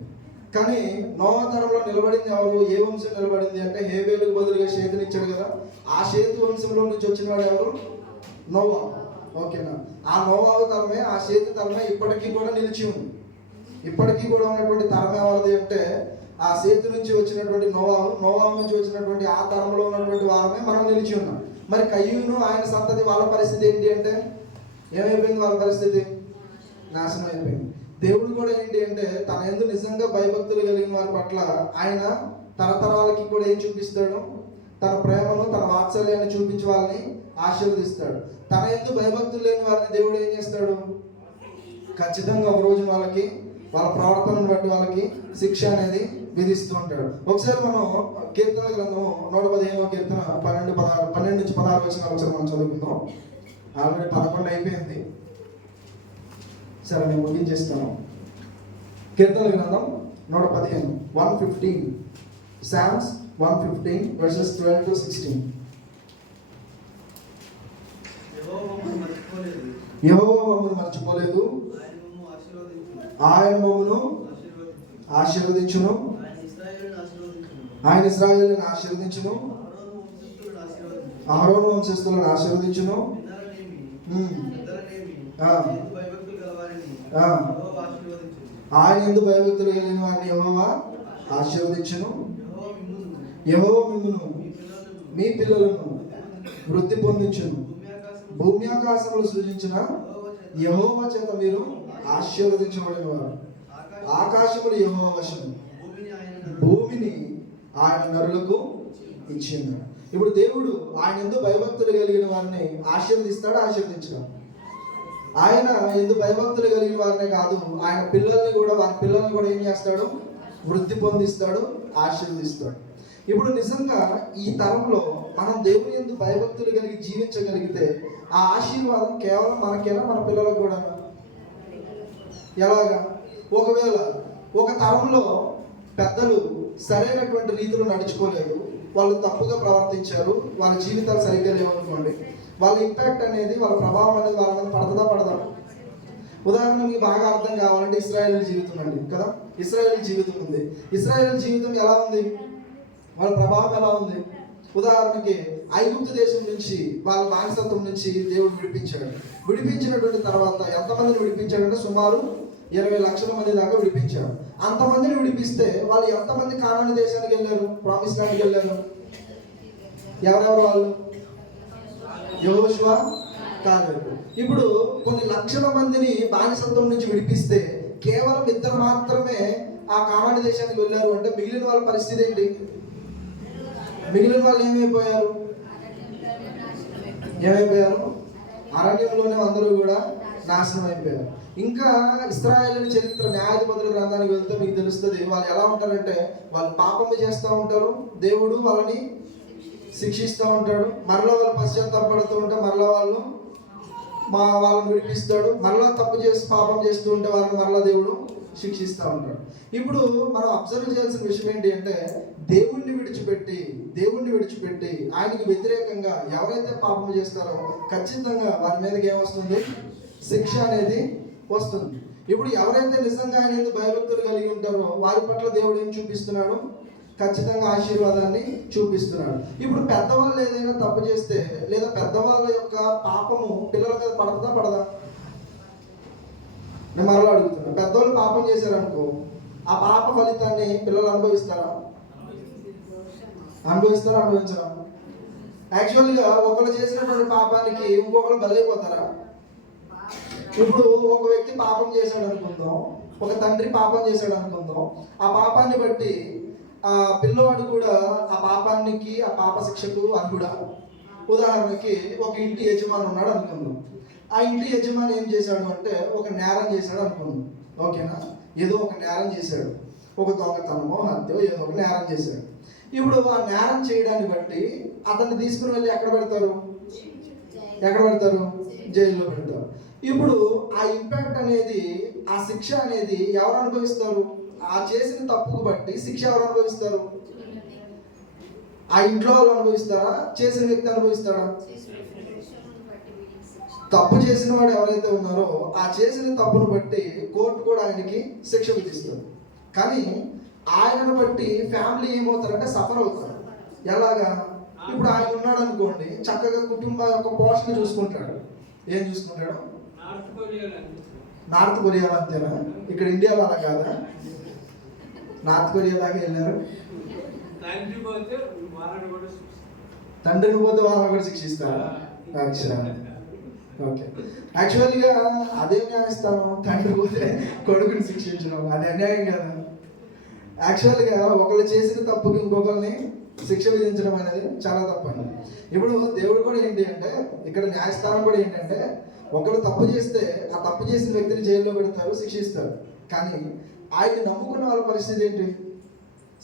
కానీ నోవా తరంలో నిలబడింది ఎవరు? ఏ వంశం నిలబడింది అంటే, హేబేలుకు బదులుగా షేతుని ఇచ్చాడు కదా, ఆ షేతు వంశంలో నుంచి వచ్చిన వాడు ఎవరు? నోవా. ఓకేనా? ఆ నోవాహు తరమే, ఆ షేతు తరమే ఇప్పటికీ కూడా నిలిచి ఉంది. ఇప్పటికీ కూడా ఉన్నటువంటి తరం ఎవరిది అంటే, ఆ షేతు నుంచి వచ్చినటువంటి నోవాహు నుంచి వచ్చినటువంటి ఆ తరంలో ఉన్నటువంటి వారమే మనం నిలిచి ఉన్నాం. మరి కయ్యూను ఆయన సంతతి వాళ్ళ పరిస్థితి ఏంటి అంటే, ఏమైపోయింది? వాళ్ళ పరిస్థితి నాశనం అయిపోయింది. దేవుడు కూడా ఏంటి అంటే తన యందు నిజంగా భయభక్తులు కలిగిన వారి పట్ల ఆయన తరతరాలకి కూడా ఏం చూపిస్తాడు? తన ప్రేమను, తన వాత్సల్యాన్ని చూపించి వాళ్ళని ఆశీర్వదిస్తాడు. తన యందు భయభక్తులు లేని వారిని దేవుడు ఏం చేస్తాడు? ఖచ్చితంగా ఒక రోజు వాళ్ళకి వాళ్ళ ప్రవర్తనను బట్టి వాళ్ళకి శిక్ష అనేది విధిస్తూ ఉంటాడు. ఒకసారి మనం కీర్తన గ్రంథము 115వ కీర్తన 12 నుంచి 16 వచనాలు ఒకసారి మనం చదువుకుందాం. ఆల్రెడీ 11 అయిపోయింది. సరే నేను ముగించేస్తాను. కీర్తన గ్రంథం 115 115 Psalms 115 verses 12 to 16. యెహోవా మమ్మల్ని మర్చిపోలేదు, ఆయన మమ్మల్ని ఆశీర్వదించును, ఆయన ఇశ్రాయేలును ఆశీర్వదించును, అహరోను వంశస్థులను ఆశీర్వదించును, ఆయన యందు భయభక్తులు కలిగిన వారిని యెహోవా ఆశీర్వదించును. యెహోవా మిమ్మును మీ పిల్లలను వృద్ధి పొందించును. భూమి ఆకాశములు సృజించిన యెహోవా చేత మీరు ఆశీర్వదించబడిన వారు. ఆకాశములు యెహోవా వశము, భూమిని ఆయన నరులకు ఇచ్చింది. ఇప్పుడు దేవుడు ఆయన యందు భయభక్తులు కలిగిన వారిని ఆశీర్వదిస్తాడు, ఆశీర్వదించడం. ఆయన ఎందు భయభక్తులు కలిగిన వారినే కాదు, ఆయన పిల్లల్ని కూడా, వారి పిల్లల్ని కూడా ఏం చేస్తాడు? వృద్ధి పొందిస్తాడు, ఆశీర్వదిస్తాడు. ఇప్పుడు నిజంగా ఈ తరంలో మనం దేవుని యందు భయభక్తులు కలిగి జీవించగలిగితే ఆ ఆశీర్వాదం కేవలం మనకేనా, మన పిల్లలకు కూడా? ఎలాగా? ఒకవేళ ఒక తరంలో పెద్దలు సరైనటువంటి రీతిలో నడుచుకోలేదు, వాళ్ళు తప్పుగా ప్రవర్తించారు, వాళ్ళ జీవితాలు సరిగ్గా లేవనుకోండి, వాళ్ళ ఇంపాక్ట్ అనేది, వాళ్ళ ప్రభావం అనేది వాళ్ళ మీద పడదా పడదా? ఉదాహరణ మీకు బాగా అర్థం కావాలంటే ఇశ్రాయేలు జీవితం అండి కదా. ఇశ్రాయేలు జీవితం ఉంది. ఇశ్రాయేలు జీవితం ఎలా ఉంది? వాళ్ళ ప్రభావం ఎలా ఉంది? ఉదాహరణకి ఐగుప్తు దేశం నుంచి, వాళ్ళ బానిసత్వం నుంచి దేవుడు విడిపించాడు. విడిపించినటువంటి తర్వాత ఎంతమందిని విడిపించాడంటే సుమారు 20 లక్షల మంది దాకా విడిపించాడు. అంతమందిని విడిపిస్తే వాళ్ళు ఎంతమంది కానాను దేశానికి వెళ్ళారు? ప్రామిస్ ల్యాండ్కి వెళ్ళారు. ఎవరెవరు వాళ్ళు? యెహోషువ, కాలేబు. ఇప్పుడు కొన్ని లక్షల మందిని బానిసత్వం నుంచి విడిపిస్తే కేవలం 2 మాత్రమే ఆ కానాను దేశానికి వెళ్ళారు అంటే మిగిలిన వాళ్ళ పరిస్థితి ఏంటి? మిగిలిన వాళ్ళు ఏమైపోయారు? అరణ్యంలోనే అందరూ కూడా నాశనం అయిపోయారు. ఇంకా ఇశ్రాయేలు చరిత్ర న్యాయాధిపతుల గ్రంథానికి వెళ్తే మీకు తెలుస్తుంది వాళ్ళు ఎలా ఉంటారంటే, వాళ్ళు పాపము చేస్తూ ఉంటారు, దేవుడు వాళ్ళని శిక్షిస్తూ ఉంటాడు, మరలా వాళ్ళు పశ్చాత్తాపడుతూ ఉంటే మరలా వాళ్ళని విడిపిస్తాడు, మరలా తప్పు చేసి పాపం చేస్తూ ఉంటే వాళ్ళని మరలా దేవుడు శిక్షిస్తూ ఉంటాడు. ఇప్పుడు మనం అబ్జర్వ్ చేయాల్సిన విషయం ఏంటి అంటే, దేవుణ్ణి విడిచిపెట్టి ఆయనకి వ్యతిరేకంగా ఎవరైతే పాపం చేస్తారో ఖచ్చితంగా వారి మీదకి ఏమొస్తుంది? శిక్ష అనేది వస్తుంది. ఇప్పుడు ఎవరైతే నిజంగా ఆయన యందు భయభక్తులు కలిగి ఉంటారో వారి పట్ల దేవుడు ఏం చూపిస్తున్నాడు? ఖచ్చితంగా ఆశీర్వాదాన్ని చూపిస్తున్నాడు. ఇప్పుడు పెద్దవాళ్ళు ఏదైనా తప్పు చేస్తే, లేదా పెద్దవాళ్ళ యొక్క పాపము పిల్లల మీద పడదా? నేను మరలా అడుగుతున్నా, పెద్దవాళ్ళు పాపం చేశారనుకో, ఆ పాప ఫలితాన్ని పిల్లలు అనుభవిస్తారా? అనుభవించరా? యాక్చువల్గా ఒకరు చేసినటువంటి పాపానికి ఇంకొకరు బలైపోతారా? ఇప్పుడు ఒక వ్యక్తి పాపం చేశాడు అనుకుందాం, ఒక తండ్రి పాపం చేశాడు అనుకుందాం, ఆ పాపాన్ని బట్టి ఆ పిల్లవాడు కూడా ఆ పాపానికి, ఆ పాప శిక్షకు అర్హుడా? ఉదాహరణకి ఒక ఇంటి యజమాని ఉన్నాడు అనుకుందాం. ఆ ఇంటి యజమాని ఏం చేశాడు అంటే ఒక నేరం చేశాడు అనుకుందాం. ఓకేనా? ఏదో ఒక నేరం చేశాడు, ఒక దొంగతనమో హత్యో ఏదో ఒక నేరం చేశాడు. ఇప్పుడు ఆ నేరం చేయడాన్ని బట్టి అతన్ని తీసుకుని వెళ్ళి ఎక్కడ పెడతారు? జైల్లో పెడతారు. ఇప్పుడు ఆ ఇంపాక్ట్ అనేది, ఆ శిక్ష అనేది ఎవరు అనుభవిస్తారు? ఆ చేసిన తప్పుకు బట్టి శిక్ష ఎవరు అనుభవిస్తారు? ఆ ఇంట్లో వాళ్ళు అనుభవిస్తారా? చేసిన వ్యక్తి అనుభవిస్తాడా? తప్పు చేసిన వాడు ఎవరైతే ఉన్నారో ఆ చేసిన తప్పును బట్టి కోర్టు కూడా ఆయనకి శిక్ష విధిస్తుంది. కానీ ఆయనను బట్టి ఫ్యామిలీ ఏమవుతారంటే సఫర్ అవుతారు. ఎలాగా? ఇప్పుడు ఆయన ఉన్నాడు అనుకోండి, చక్కగా కుటుంబ యొక్క పోషణ చూసుకుంటాడు. ఏం చూసుకుంటాడు? నార్త్ కొరియాలో అంతేనా? ఇక్కడ ఇండియాలో అలా కాదా? నార్త్ కొరియా దాకా వెళ్ళారు. తండ్రిని పోతే వాళ్ళని కూడా శిక్షిస్తారా? ఓకే, యాక్చువల్గా అదే న్యాయస్థానం తండ్రి పోతే కొడుకుని శిక్షించడం అది అన్యాయం కదా. యాక్చువల్గా ఒకళ్ళు చేసిన తప్పుకి ఇంకొకరిని శిక్ష విధించడం అనేది చాలా తప్పండి. ఇప్పుడు దేవుడు కూడా ఏంటి అంటే, ఇక్కడ న్యాయస్థానం కూడా ఏంటంటే, ఒకరు తప్పు చేస్తే ఆ తప్పు చేసిన వ్యక్తిని జైల్లో పెడతారు, శిక్షిస్తారు. కానీ ఆయన్ని నమ్ముకున్న వాళ్ళ పరిస్థితి ఏంటి,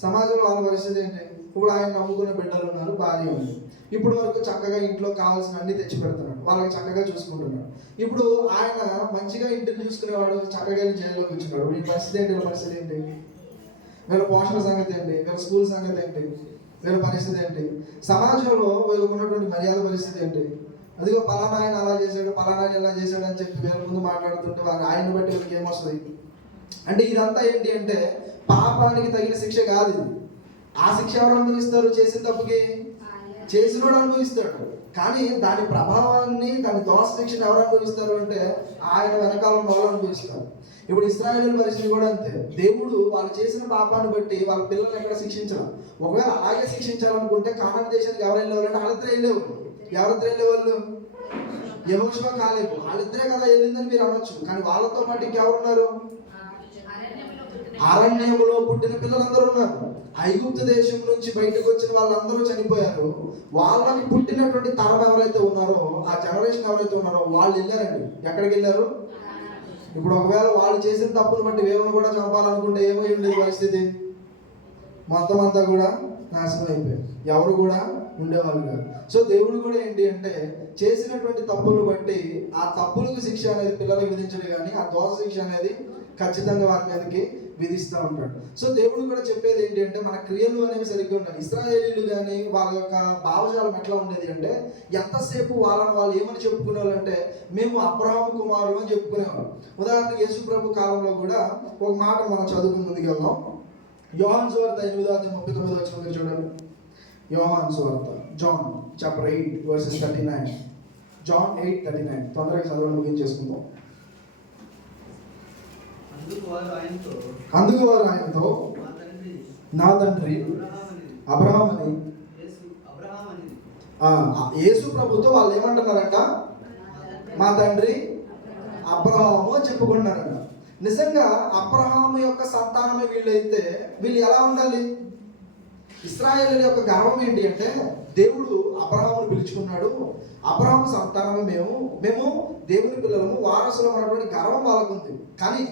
సమాజంలో వాళ్ళ పరిస్థితి ఏంటి? ఇప్పుడు ఆయన నమ్ముకున్న బిడ్డలు ఉన్నారు, భార్య ఉంది, ఇప్పుడు వరకు చక్కగా ఇంట్లో కావాల్సిన అన్ని తెచ్చి పెడుతున్నాడు, వాళ్ళకి చక్కగా చూసుకుంటున్నాడు. ఇప్పుడు ఆయన మంచిగా ఇంటిని చూసుకునేవాడు చక్కగా వెళ్ళి జైల్లో కూర్చున్నాడు. వీళ్ళ పరిస్థితి ఏంటి? వీళ్ళ పరిస్థితి ఏంటి? వీళ్ళ పోషణ సంగతి ఏంటి? వీళ్ళ స్కూల్ సంగతి ఏంటి? వీళ్ళ పరిస్థితి ఏంటి? సమాజంలో వీళ్ళకు ఉన్నటువంటి మర్యాద పరిస్థితి ఏంటి? అదిగో పలానా ఆయన అలా చేశాడు, పలానా ఆయన ఎలా చేశాడు అని చెప్పి వీళ్ళ ముందు మాట్లాడుతుంటే వాళ్ళు ఆయన బట్టి వీళ్ళకి ఏమొస్తుంది అంటే, ఇదంతా ఏంటి అంటే పాపానికి తగిన శిక్ష కాదు ఇది. ఆ శిక్ష ఎవరు అనుభవిస్తారు? చేసిన తప్పుకి చేసినోడు అనుభవిస్తాడు. కానీ దాని ప్రభావాన్ని, దాని దోష శిక్షను ఎవరు అనుభవిస్తారు అంటే ఆయన వెనకాల ఉన్న వాళ్ళు అనుభవిస్తారు. ఇప్పుడు ఇశ్రాయేలు పరిస్థితి కూడా అంతే. దేవుడు వాళ్ళు చేసిన పాపాన్ని బట్టి వాళ్ళ పిల్లల్ని ఎక్కడ శిక్షించరు. ఒకవేళ అలాగే శిక్షించాలనుకుంటే కానాను దేశానికి ఎవరు వెళ్ళేవాళ్ళు? వాళ్ళిద్దరే వెళ్ళేవాళ్ళు. ఎవరిద్దరు వెళ్ళేవాళ్ళు? యెహోషువ, కాలేబు, వాళ్ళిద్దరే కదా వెళ్ళిందని మీరు అనొచ్చు. కానీ వాళ్ళతో పాటు ఇంకెవరున్నారు? అరణ్యములో పుట్టిన పిల్లలందరూ ఉన్నారు. ఐగుప్తు దేశం నుంచి బయటకు వచ్చిన వాళ్ళందరూ చనిపోయారు. వాళ్ళకి పుట్టినటువంటి తరం ఎవరైతే ఉన్నారో, ఆ జనరేషన్ ఎవరైతే ఉన్నారో వాళ్ళు వెళ్ళారండి. ఎక్కడికి వెళ్ళారు? ఇప్పుడు ఒకవేళ వాళ్ళు చేసిన తప్పును బట్టి వేరును కూడా చంపాలనుకుంటే ఏమై ఉండేది పరిస్థితి? మొత్తం అంతా కూడా నాశనం అయిపోయారు, ఎవరు కూడా ఉండేవాళ్ళు కాదు. సో దేవుడు కూడా ఏంటి అంటే చేసినటువంటి తప్పులను బట్టి ఆ తప్పులకు శిక్ష అనేది పిల్లలకు విధించడు, కానీ ఆ దోష శిక్ష అనేది ఖచ్చితంగా వారి మీదకి విధిస్తూ ఉంటాడు. సో దేవుడు కూడా చెప్పేది ఏంటి అంటే మన క్రియలు అనేవి సరిగ్గా ఉండాలి. ఇశ్రాయేలీలు కానీ వాళ్ళ యొక్క భావజాలం ఎట్లా ఉండేది అంటే, ఎంతసేపు వాళ్ళని వాళ్ళు ఏమని చెప్పుకునేవాళ్ళు అంటే, మేము అబ్రహాము కుమారులు అని చెప్పుకునేవాళ్ళు. ఉదాహరణకు యేసు ప్రభు కాలంలో కూడా ఒక మాట మనం చదువుకుని ముందుకు వెళ్దాం. యోహాను సువార్త 8:39 చూడండి. యోహాను సువార్త, జాన్ చాప్టర్ 8:39. జాన్ 8:39 తొందరగా చదవడం ముగించేసుకుందాం. అందుకు వారు ఆయనతో, నా తండ్రి అబ్రహాం అని. యేసు ప్రభుతో వాళ్ళు ఏమంటున్నారంట? మా తండ్రి అబ్రహాము అని చెప్పుకుంటున్నారంట. నిజంగా అబ్రహాము యొక్క సంతానమే వీళ్ళైతే వీళ్ళు ఎలా ఉండాలి? ఇశ్రాయేలు యొక్క గర్వం ఏంటి అంటే, దేవుడు అబ్రహామును పిలుచుకున్నాడు, అబ్రహాము సంతానమే మేము దేవుని పిల్లలము, వారసులం అన్నటువంటి గర్వం వాళ్ళకు ఉంది. కానీ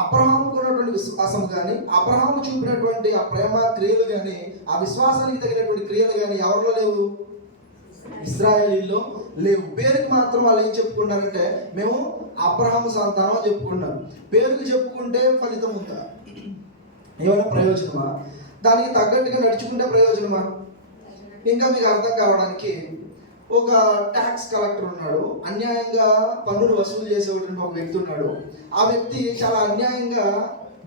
అబ్రహాముకు ఉన్నటువంటి విశ్వాసం కానీ, అబ్రహాము చూపినటువంటి ఆ ప్రేమ క్రియలు కానీ, ఆ విశ్వాసానికి తగినటువంటి క్రియలు కానీ ఎవరిలో లేవు? ఇశ్రాయేలీలో లేవు. పేరుకి మాత్రం వాళ్ళు ఏం చెప్పుకుంటారంటే, మేము అబ్రహాము సంతానం అని చెప్పుకుంటారు. పేరుకి చెప్పుకుంటే ఫలితం ఉందా? ఏమైనా ప్రయోజనమా? దానికి తగ్గట్టుగా నడుచుకుంటే ప్రయోజనమా? ఇంకా మీకు అర్థం కావడానికి, ఒక ట్యాక్స్ కలెక్టర్ ఉన్నాడు, అన్యాయంగా పన్నులు వసూలు చేసేటువంటి ఒక వ్యక్తి ఉన్నాడు. ఆ వ్యక్తి చాలా అన్యాయంగా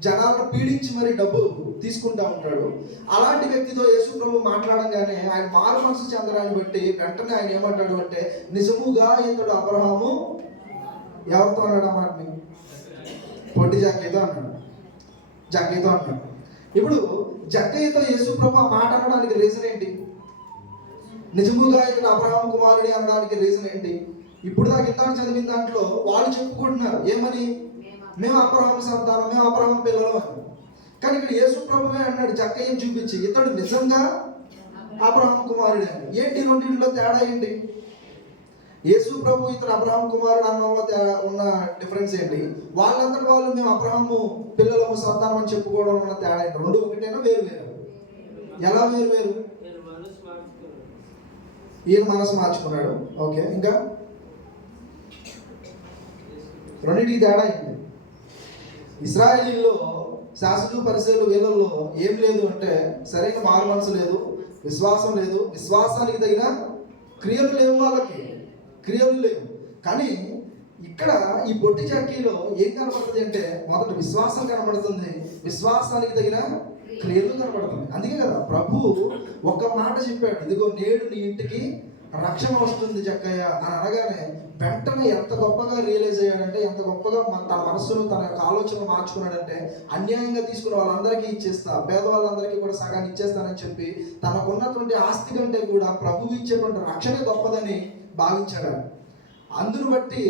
జనాలను పీడించి మరి డబ్బు తీసుకుంటా ఉంటాడు. అలాంటి వ్యక్తితో యేసు ప్రభు మాట్లాడంగానే ఆయన మారు మనసు చెందడాన్ని బట్టి వెంటనే ఆయన ఏమంటాడు అంటే, నిజముగా ఇతడు అబ్రహాము. ఎవరితో అన్నాడు ఆ మాటని? పొట్టి జక్కయ్యతో అన్నాడు. జక్కయ్యతో అన్నాడు. ఇప్పుడు జక్కయ్యతో యేసు ప్రభు ఆ మాట అనడానికి రీజన్ ఏంటి? నిజముగా ఇక్కడ అబ్రహాము కుమారుడి అనడానికి రీజన్ ఏంటి? ఇప్పుడు దాకా ఇంత చదివిన దాంట్లో వాళ్ళు చెప్పుకుంటున్నారు ఏమని? మేము అబ్రహాము సంతానం, మేము అబ్రహాము పిల్లలు అని. కానీ ఇక్కడ యేసు ప్రభువే అన్నాడు జక్కయ్యని చూపించి, ఇతడు నిజంగా అబ్రహాము కుమారుడే అని. ఏంటి రెండింటిలో తేడా ఏంటి? యేసు ప్రభు ఇతడు అబ్రహాము కుమారుడు అన్నంలో ఉన్న డిఫరెన్స్ ఏంటి? వాళ్ళంతటి వాళ్ళు మేము అబ్రహాము పిల్లలము సంతానం అని చెప్పుకోవడం ఉన్న తేడా ఏంటి? రెండు ఒకటేనా వేరు వేరు? ఎలా వేరు వేరు? ఈయన మనసు మార్చుకున్నాడు, ఓకే. ఇంకా రెండింటికి తేడా ఏంటి? ఇశ్రాయేలీల్లో శాస్త్రులు పరిశీలు వేదల్లో ఏం లేదు అంటే, సరైన మారు మనసు లేదు, విశ్వాసం లేదు, విశ్వాసానికి తగిన క్రియలు లేవు, వాళ్ళకి క్రియలు లేవు. కానీ ఇక్కడ ఈ పొట్టి చక్కీలో ఏం కనబడుతుంది అంటే, మొదట విశ్వాసం కనబడుతుంది, విశ్వాసానికి తగిన క్రియలు కనబడుతుంది. అందుకే కదా ప్రభు ఒక మాట చెప్పాడు, ఇదిగో నేడు నీ ఇంటికి రక్షణ వస్తుంది జక్కయ్య అని అనగానే వెంటనే ఎంత గొప్పగా రియలైజ్ అయ్యాడంటే, ఎంత గొప్పగా తన మనస్సును తన యొక్క ఆలోచనలు మార్చుకున్నాడంటే, అన్యాయంగా తీసుకున్న వాళ్ళందరికీ ఇచ్చేస్తా, పేదవాళ్ళందరికీ కూడా సగాన్ని ఇచ్చేస్తానని చెప్పి తనకున్నటువంటి ఆస్తి కంటే కూడా ప్రభువు ఇచ్చేటువంటి రక్షణ గొప్పదని భావించాడు. అందును బట్టి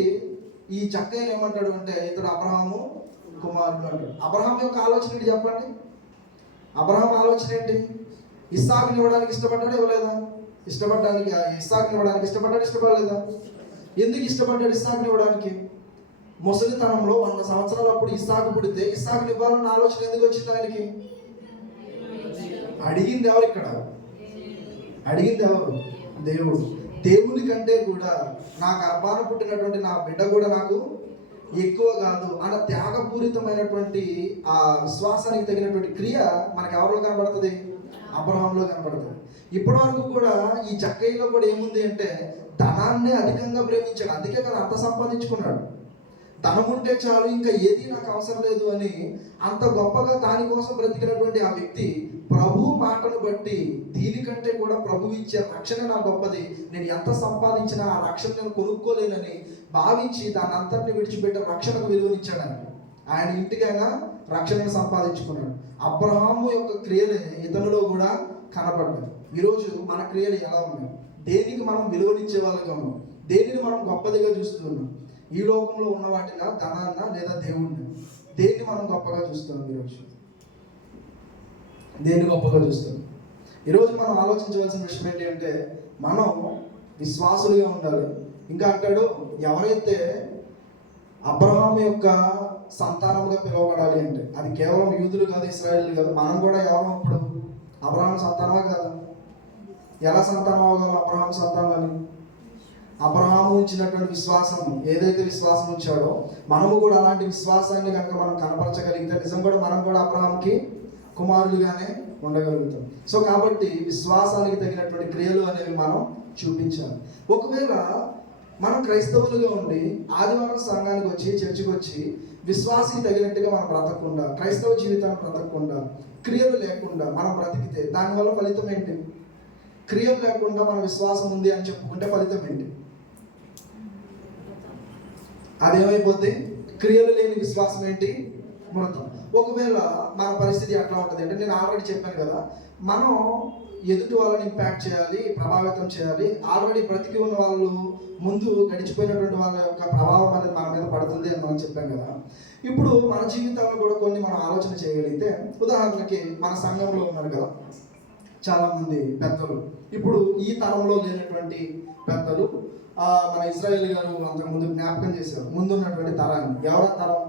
ఈ జక్కయ్యను ఏమంటాడు అంటే ఇతడు అబ్రహాము కుమారుడు అంటాడు. అబ్రహాం యొక్క ఆలోచన ఏంటి చెప్పండి? అబ్రహాం ఆలోచన ఏంటి? ఇస్సాకుని ఇవ్వడానికి ఇష్టపడ్డాడు, ఇవ్వలేదా? ఇష్టపడడానికి ఇస్సాకుని ఇవ్వడానికి ఇష్టపడ్డాడు, ఇష్టపడలేదా? ఎందుకు ఇష్టపడ్డాడు ఇస్సాకుని ఇవ్వడానికి? ముసలితనంలో 100 సంవత్సరాలు అప్పుడు ఇస్సాకు పుడితే ఇస్సాకుని ఇవ్వాలన్న ఆలోచన ఎందుకు వచ్చింది ఆయనకి? అడిగింది ఎవరు ఇక్కడ? అడిగింది ఎవరు? దేవుడు. దేవుని కంటే కూడా నా గర్భాన పుట్టినటువంటి నా బిడ్డ కూడా నాకు ఎక్కువ కాదు అన్న త్యాగపూరితమైనటువంటి ఆ విశ్వాసానికి తగినటువంటి క్రియ మనకి ఎవరిలో కనబడుతుంది? అబ్రహాంలో కనబడుతుంది. ఇప్పటి వరకు కూడా ఈ జక్కయ్యలో కూడా ఏముంది అంటే ధనాన్ని అధికంగా ప్రేమించాడు, అందుకే కదా అంత సంపాదించుకున్నాడు. ధనం ఉంటే చాలు, ఇంకా ఏది నాకు అవసరం లేదు అని అంత గొప్పగా దానికోసం బ్రతికినటువంటి ఆ వ్యక్తి ప్రభు మాటను బట్టి దీనికంటే కూడా ప్రభు ఇచ్చే రక్షణ నా గొప్పది, నేను ఎంత సంపాదించినా ఆ రక్షణ నేను కొనుక్కోలేనని భావించి దాన్ని అంతటిని విడిచిపెట్టి రక్షణకు విలువనిచ్చాడు. ఆయన ఇంటికైనా రక్షణను సంపాదించుకున్నాడు. అబ్రహాము యొక్క క్రియలు ఇతనిలో కూడా కనపడ్డాయి. ఈరోజు మన క్రియలు ఎలా ఉన్నాయి? దేనికి మనం విలువనిచ్చే వాళ్ళగా ఉన్నాం? దేనిని మనం గొప్పదిగా చూస్తున్నాం? ఈ లోకంలో ఉన్న వాటినా, ధనాన్న లేదా దేవుణ్ణి? దేన్ని మనం గొప్పగా చూస్తున్నాం? ఈరోజు దేన్ని గొప్పగా చూస్తున్నాం? ఈరోజు మనం ఆలోచించవలసిన విషయం ఏంటి అంటే మనం విశ్వాసులుగా ఉండాలి. ఇంకా అంటాడు, ఎవరైతే అబ్రహాం యొక్క సంతానముగా పిలువబడాలి అంటే అది కేవలం యూదులు కాదు, ఇశ్రాయేలు కాదు, మనం కూడా ఎవరో ఇప్పుడు అబ్రహాం సంతానమా కాదా? ఎలా సంతానం అవ్వగలం అబ్రహాం సంతానం అని? అబ్రహాము ఉంచినటువంటి విశ్వాసం, ఏదైతే విశ్వాసం ఉంచాడో మనము కూడా అలాంటి విశ్వాసాన్ని కనుక మనం కనపరచగలిగితే నిజం కూడా మనం కూడా అబ్రహాంకి కుమారులుగానే ఉండగలుగుతాం. సో కాబట్టి విశ్వాసానికి తగినటువంటి క్రియలు అనేవి మనం చూపించాలి. ఒకవేళ మనం క్రైస్తవులుగా ఉండి ఆదివారం సంఘానికి వచ్చి చర్చికి వచ్చి విశ్వాసానికి తగినట్టుగా మనం బ్రతకకుండా, క్రైస్తవ జీవితాన్ని బ్రతకకుండా, క్రియలు లేకుండా మనం బ్రతికితే దానివల్ల ఫలితం ఏంటి? క్రియలు లేకుండా మన విశ్వాసం ఉంది అని చెప్పుకుంటే ఫలితం ఏంటి? అదేమైపోద్ది? క్రియలు లేని విశ్వాసం ఏంటి? మృతం. ఒకవేళ మన పరిస్థితి ఎట్లా ఉంటుంది అంటే నేను ఆల్రెడీ చెప్పాను కదా, మనం ఎదుటి వాళ్ళని ఇంపాక్ట్ చేయాలి, ప్రభావితం చేయాలి. ఆల్రెడీ బ్రతికి ఉన్న వాళ్ళు ముందు గడిచిపోయినటువంటి వాళ్ళ యొక్క ప్రభావం అనేది మన మీద పడుతుంది అని మనం చెప్పాం కదా. ఇప్పుడు మన జీవితాల్లో కూడా కొన్ని మనం ఆలోచన చేయగలిగితే, ఉదాహరణకి మన సంఘంలో ఉన్నారు కదా చాలామంది పెద్దలు, ఇప్పుడు ఈ తరంలో లేనటువంటి పెద్దలు మన ఇజ్రాయేల్ గారు అంతకుముందు జ్ఞాపకం చేశారు ముందున్నటువంటి తరాన్ని. ఎవర తరం?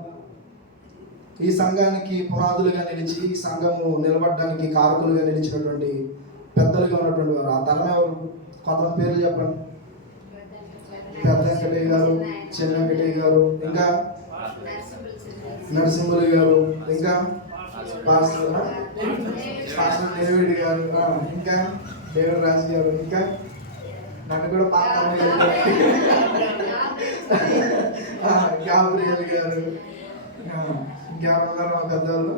ఈ సంఘానికి పునాదులుగా నిలిచి ఈ సంఘము నిలబడడానికి కారకులుగా నిలిచినటువంటి పెద్దలుగా ఉన్నటువంటి వారు. ఆ తరం ఎవరు? కొంతమంది పేర్లు చెప్పండి. పెద్ద వెంకటయ్య గారు, చిన్న వెంకటయ్య గారు, ఇంకా నరసింహులు గారు, ఇంకా పాస్టర్ డేవిడ్ గారు, ఇంకా డేవిడ్ రాజు గారు, ఇంకా నన్ను కూడా పాత గాబ్రియల్ గారు, ఇంకెవరు ఉన్నారు మా పెద్దవాళ్ళు?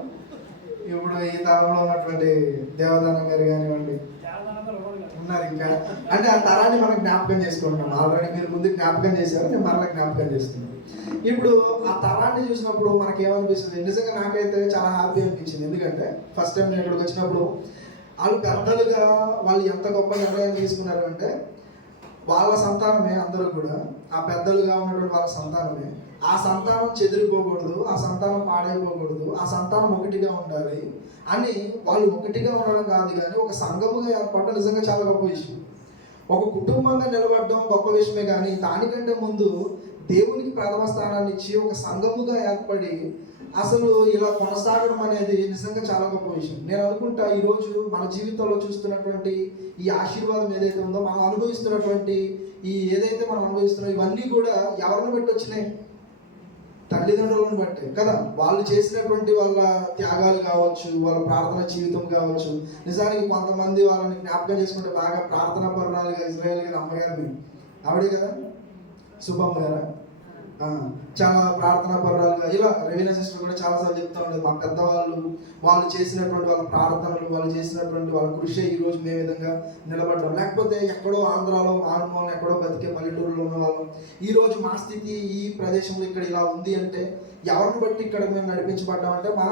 ఇప్పుడు ఈ తరంలో ఉన్నటువంటి దేవదానం గారు కానివ్వండి ఉన్నారు. ఇంకా అంటే ఆ తరాన్ని మనం జ్ఞాపకం చేసుకుంటున్నాం. ఆల్రెడీ మీరు ముందు జ్ఞాపకం చేశారు, నేను మరలా జ్ఞాపకం చేస్తున్నాను. ఇప్పుడు ఆ తరాన్ని చూసినప్పుడు మనకి ఏమనిపిస్తుంది? నిజంగా నాకైతే చాలా హ్యాపీ అనిపించింది. ఎందుకంటే ఫస్ట్ టైం నేను ఇక్కడికి వచ్చినప్పుడు వాళ్ళు పెద్దలుగా వాళ్ళు ఎంత గొప్ప నిర్ణయం తీసుకున్నారు అంటే వాళ్ళ సంతానమే అందరూ కూడా, ఆ పెద్దలుగా ఉన్నటువంటి వాళ్ళ సంతానమే, ఆ సంతానం చెదిరిపోకూడదు, ఆ సంతానం పాడైపోకూడదు, ఆ సంతానం ఒకటిగా ఉండాలి అని వాళ్ళు ఒకటిగా ఉండడం కాదు కానీ ఒక సంఘముగా ఏర్పడడం నిజంగా చాలా గొప్ప విషయం. ఒక కుటుంబంగా నిలబడడం గొప్ప విషయమే, కానీ దానికంటే ముందు దేవునికి ప్రథమ స్థానాన్ని ఇచ్చి ఒక సంఘముగా ఏర్పడి అసలు ఇలా కొనసాగడం అనేది నిజంగా చాలా గొప్ప విషయం. నేను అనుకుంటా ఈరోజు మన జీవితంలో చూస్తున్నటువంటి ఈ ఆశీర్వాదం ఏదైతే ఉందో, మనం అనుభవిస్తున్నటువంటి ఈ ఏదైతే మనం అనుభవిస్తున్నాం, ఇవన్నీ కూడా ఎవరిని బట్టి వచ్చినాయి? తల్లిదండ్రులను బట్టి కదా. వాళ్ళు చేసినటువంటి వాళ్ళ త్యాగాలు కావచ్చు, వాళ్ళ ప్రార్థన జీవితం కావచ్చు. నిజానికి కొంతమంది వాళ్ళని జ్ఞాపకం చేసుకుంటే బాగా ప్రార్థనా పరురాలుగా ఇజ్రాయేల్ గారి అమ్మగారిని, ఆవిడే కదా శుభమ్మ గారా, చాలా ప్రార్థనా పరురాలుగా, ఇలా రవీనా సిస్టర్ కూడా చాలాసార్లు చెప్తా ఉండేది. మా పెద్దవాళ్ళు వాళ్ళు చేసినటువంటి వాళ్ళ ప్రార్థనలు, వాళ్ళు చేసినటువంటి వాళ్ళ కృషి ఈరోజు మేము విధంగా నిలబడ్డాం. లేకపోతే ఎక్కడో ఆంధ్రాలో మారుమూలను ఎక్కడో బతికే పల్లెటూరులో ఉన్న వాళ్ళం ఈరోజు మా స్థితి ఈ ప్రదేశంలో ఇక్కడ ఇలా ఉంది అంటే ఎవరిని బట్టి ఇక్కడ మేము నడిపించబడ్డామంటే మా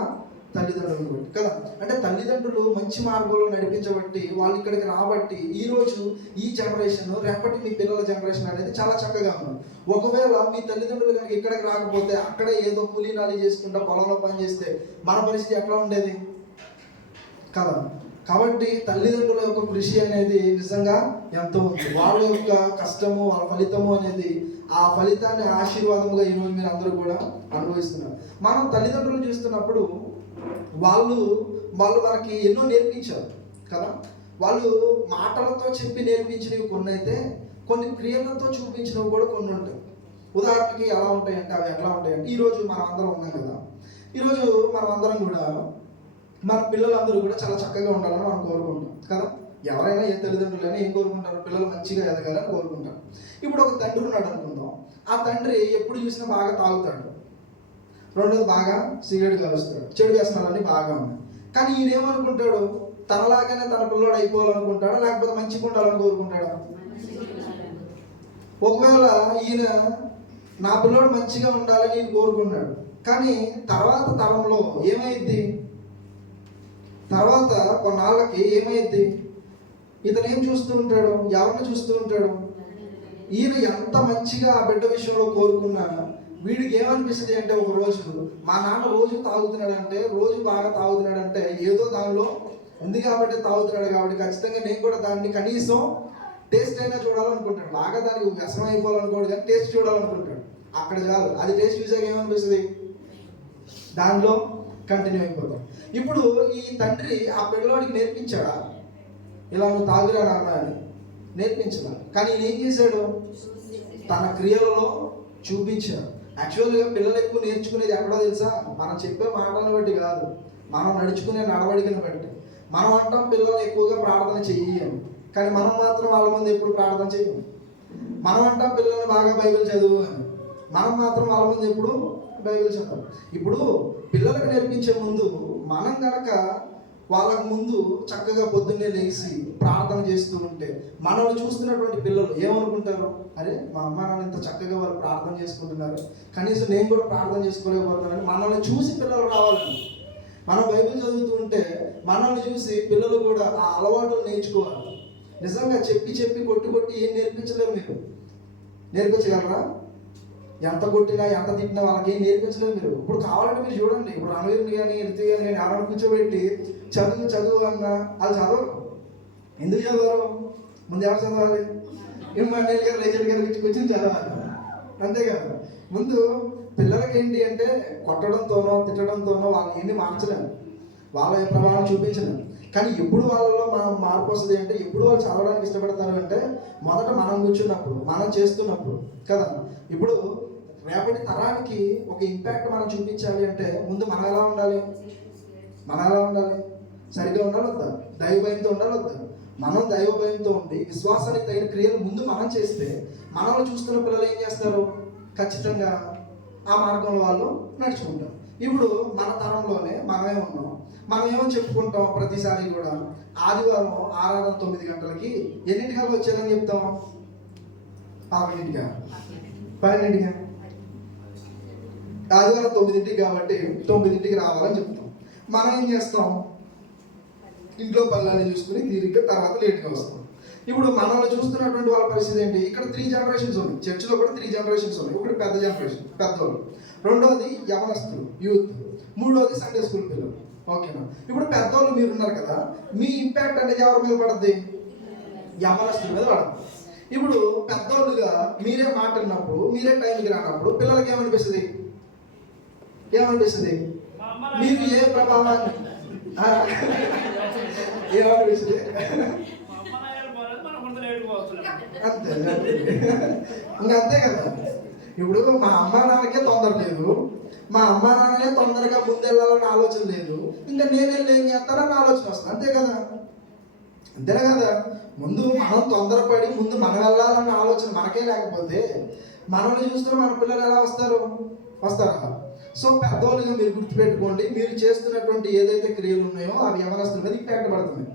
తల్లిదండ్రులను బట్టి కదా. అంటే తల్లిదండ్రులు మంచి మార్గంలో నడిపించబట్టి వాళ్ళు ఇక్కడికి రాబట్టి ఈరోజు ఈ జనరేషన్ రేపటి మీ పిల్లల జనరేషన్ అనేది చాలా చక్కగా ఉంది. ఒకవేళ మీ తల్లిదండ్రులు కనుక ఇక్కడికి రాకపోతే అక్కడే ఏదో కూలీనాలి చేసుకుంటా పొలంలో పని చేస్తే మన పరిస్థితి ఎట్లా ఉండేది కదా. కాబట్టి తల్లిదండ్రుల యొక్క కృషి అనేది నిజంగా ఎంతో ఉంది. వాళ్ళ యొక్క కష్టము వాళ్ళ ఫలితము అనేది ఆ ఫలితాన్ని ఆశీర్వాదముగా ఈరోజు మీరు అందరూ కూడా అనుభవిస్తున్నారు. మనం తల్లిదండ్రులు చూస్తున్నప్పుడు వాళ్ళు మనకి ఎన్నో నేర్పించారు కదా. వాళ్ళు మాటలతో చెప్పి నేర్పించినవి కొన్ని అయితే, కొన్ని క్రియలతో చూపించినవి కూడా కొన్ని ఉంటాయి. ఉదాహరణకి ఎలా ఉంటాయంటే అవి ఎట్లా ఉంటాయంటే, ఈరోజు మనం అందరం ఉన్నాం కదా. ఈరోజు మనం అందరం కూడా మన పిల్లలందరూ కూడా చాలా చక్కగా ఉండాలని మనం కోరుకుంటాం కదా. ఎవరైనా ఏ తల్లిదండ్రులైనా ఏం కోరుకుంటారు? పిల్లలు మంచిగా ఎదగాలని కోరుకుంటారు. ఇప్పుడు ఒక తండ్రి ఉన్నాడు అనుకుందాం. ఆ తండ్రి ఎప్పుడు చూసినా బాగా తాగుతాడు, రెండోది బాగా సిగరెట్ కలుస్తాడు, చెడు వ్యసనాలన్నీ బాగా ఉన్నాయి. కానీ ఈయన ఏమనుకుంటాడు? తనలాగానే తన పిల్లోడు అయిపోవాలనుకుంటాడా, లేకపోతే మంచిగా ఉండాలని కోరుకుంటాడా? ఒకవేళ ఈయన నా పిల్లోడు మంచిగా ఉండాలని ఈయన కోరుకున్నాడు, కానీ తర్వాత తరంలో ఏమైద్ది? తర్వాత కొన్నాళ్ళకి ఏమైద్ది? ఇతను ఏం చూస్తూ ఉంటాడు? ఎవరిని చూస్తూ ఉంటాడు? ఈయన ఎంత మంచిగా ఆ బిడ్డ విషయంలో కోరుకున్నా వీడికి ఏమనిపిస్తుంది అంటే, ఒక రోజు మా నాన్న రోజు తాగుతున్నాడంటే, రోజు బాగా తాగుతున్నాడంటే ఏదో దానిలో ఉంది కాబట్టి తాగుతున్నాడు, కాబట్టి ఖచ్చితంగా నేను కూడా దాన్ని కనీసం టేస్ట్ అయినా చూడాలనుకుంటాడు. బాగా దానికి వ్యసనం అయిపోవాలనుకోడు, కానీ టేస్ట్ చూడాలనుకుంటాడు. అక్కడ చాలు, అది టేస్ట్ చూసాక ఏమనిపిస్తుంది? దానిలో కంటిన్యూ అయిపోతాం. ఇప్పుడు ఈ తండ్రి ఆ పిల్లవాడికి నేర్పించాడా? ఇలా నువ్వు తాగురా నాన్న అని నేర్పించడా? కానీ ఈయన ఏం చేశాడు? తన క్రియలలో చూపించాడు. యాక్చువల్గా పిల్లలు ఎక్కువ నేర్చుకునేది ఎక్కడో తెలుసా? మనం చెప్పే మాటలను బట్టి కాదు, మనం నడుచుకునే నడవడికను బట్టి. మనం అంటాం పిల్లలు ఎక్కువగా ప్రార్థన చెయ్యి అని, కానీ మనం మాత్రం వాళ్ళ ముందు ఎప్పుడు ప్రార్థన చేయము. మనం అంటాం పిల్లల్ని బాగా బైబిల్ చదువు అని, మనం మాత్రం వాళ్ళ ముందు ఎప్పుడు బైబిల్ చదవం. ఇప్పుడు పిల్లలకు నేర్పించే ముందు మనం కనుక వాళ్ళకు ముందు చక్కగా పొద్దున్నే లేచి ప్రార్థన చేస్తూ ఉంటే మనల్ని చూస్తున్నటువంటి పిల్లలు ఏమనుకుంటారు? అరే మా అమ్మ నాన్న ఇంత చక్కగా వాళ్ళు ప్రార్థన చేసుకుంటున్నారు, కనీసం నేను కూడా ప్రార్థన చేసుకోలేకపోతున్నాను. మనల్ని చూసి పిల్లలు రావాలని మనం బైబిల్ చదువుతూ ఉంటే మనల్ని చూసి పిల్లలు కూడా ఆ అలవాటులు నేర్చుకోవాలి. నిజంగా చెప్పి కొట్టి ఏం నేర్పించలేరు. మీరు నేర్పించగలరా? ఎంత కొట్టినా ఎంత తిట్టినా వాళ్ళకి ఏం నేర్పించలేదు మీరు. ఇప్పుడు కావాలంటే మీరు చూడండి, ఇప్పుడు రణవీరుని కానీ రితు కానీ ఎవరైనా కూర్చోబెట్టి చదువు అన్నా వాళ్ళు చదవరు. ఎందుకు చదవరు? ముందు ఎవరు చదవాలి? ఇమ్మాన్యుయల్ గారు రైచల్ గారు కూర్చొని చదవాలి, అంతే కదా. ముందు పిల్లలకి ఏంటి అంటే కొట్టడంతోనో తిట్టడంతోనో వాళ్ళని ఏంటి మార్చలేము, వాళ్ళ ప్రభావం చూపించలేము. కానీ ఎప్పుడు వాళ్ళలో మార్పు వస్తుంది అంటే, ఎప్పుడు వాళ్ళు చదవడానికి ఇష్టపడతారు అంటే మొదట మనం కూర్చున్నప్పుడు, మనం చేస్తున్నప్పుడు కదా. ఇప్పుడు రేపటి తరానికి ఒక ఇంపాక్ట్ మనం చూపించాలి అంటే ముందు మనం ఎలా ఉండాలి? సరిగ్గా ఉండాలి వద్దా? దైవ భయంతో ఉండాలి వద్దా? మనం దైవ భయంతో ఉండి విశ్వాసానికి తగిన క్రియలు ముందు మనం చేస్తే మనల్ని చూస్తున్న పిల్లలు ఏం చేస్తారు? ఖచ్చితంగా ఆ మార్గంలో వాళ్ళు నడుచుకుంటారు. ఇప్పుడు మన తరంలోనే మనమే ఉన్నాం. మనం ఏమో చెప్పుకుంటాం ప్రతిసారి కూడా, ఆదివారం ఆరాధన 9 గంటలకి ఎన్నింటికల్లా వచ్చేదని చెప్తాం? 11గా 12గా. ఆదివారం 9ంటికి కాబట్టి 9ంటికి రావాలని చెప్తాం. మనం ఏం చేస్తాం? ఇంట్లో పనులన్నీ చూసుకుని తీరిగ్గా తర్వాత లేట్గా వస్తాం. ఇప్పుడు మనల్ని చూస్తున్నటువంటి వాళ్ళ పరిస్థితి ఏంటి? ఇక్కడ 3 జనరేషన్స్ ఉన్నాయి. చర్చిలో కూడా 3 జనరేషన్స్ ఉన్నాయి. ఒకటి పెద్ద జనరేషన్, పెద్దోళ్ళు. రెండోది యవనస్తులు, యూత్. మూడోది సండే స్కూల్ పిల్లలు. ఓకేనా? ఇప్పుడు పెద్దోళ్ళు మీరున్నారు కదా, మీ ఇంపాక్ట్ అనేది ఎవరి మీద పడుతుంది? యవనస్తుల మీద పడుతుంది. ఇప్పుడు పెద్దోళ్ళుగా మీరే మాట అన్నప్పుడు, మీరే టైంకి రానప్పుడు పిల్లలకి ఏమనిపిస్తుంది? మీరు ఏ ప్రభావాన్ని ఏమనిపిస్తుంది? అంతే కదా. ఇప్పుడు మా అమ్మా నాన్నకే తొందర లేదు, మా అమ్మా నాన్ననే తొందరగా ముందెళ్ళాలని ఆలోచన లేదు, ఇంకా నేనేం ఏం చేస్తానని ఆలోచన వస్తుంది. అంతేనా కదా. ముందు మనం తొందరపడి ముందు మనం వెళ్ళాలన్న ఆలోచన మనకే లేకపోతే మనల్ని చూస్తున్న మన పిల్లలు ఎలా వస్తారా? సో పెద్దోళ్ళుగా మీరు గుర్తుపెట్టుకోండి, మీరు చేస్తున్నటువంటి ఏదైతే క్రియలు ఉన్నాయో అవి యవనస్తుల మీద ఇంపాక్ట్ పడుతుంది.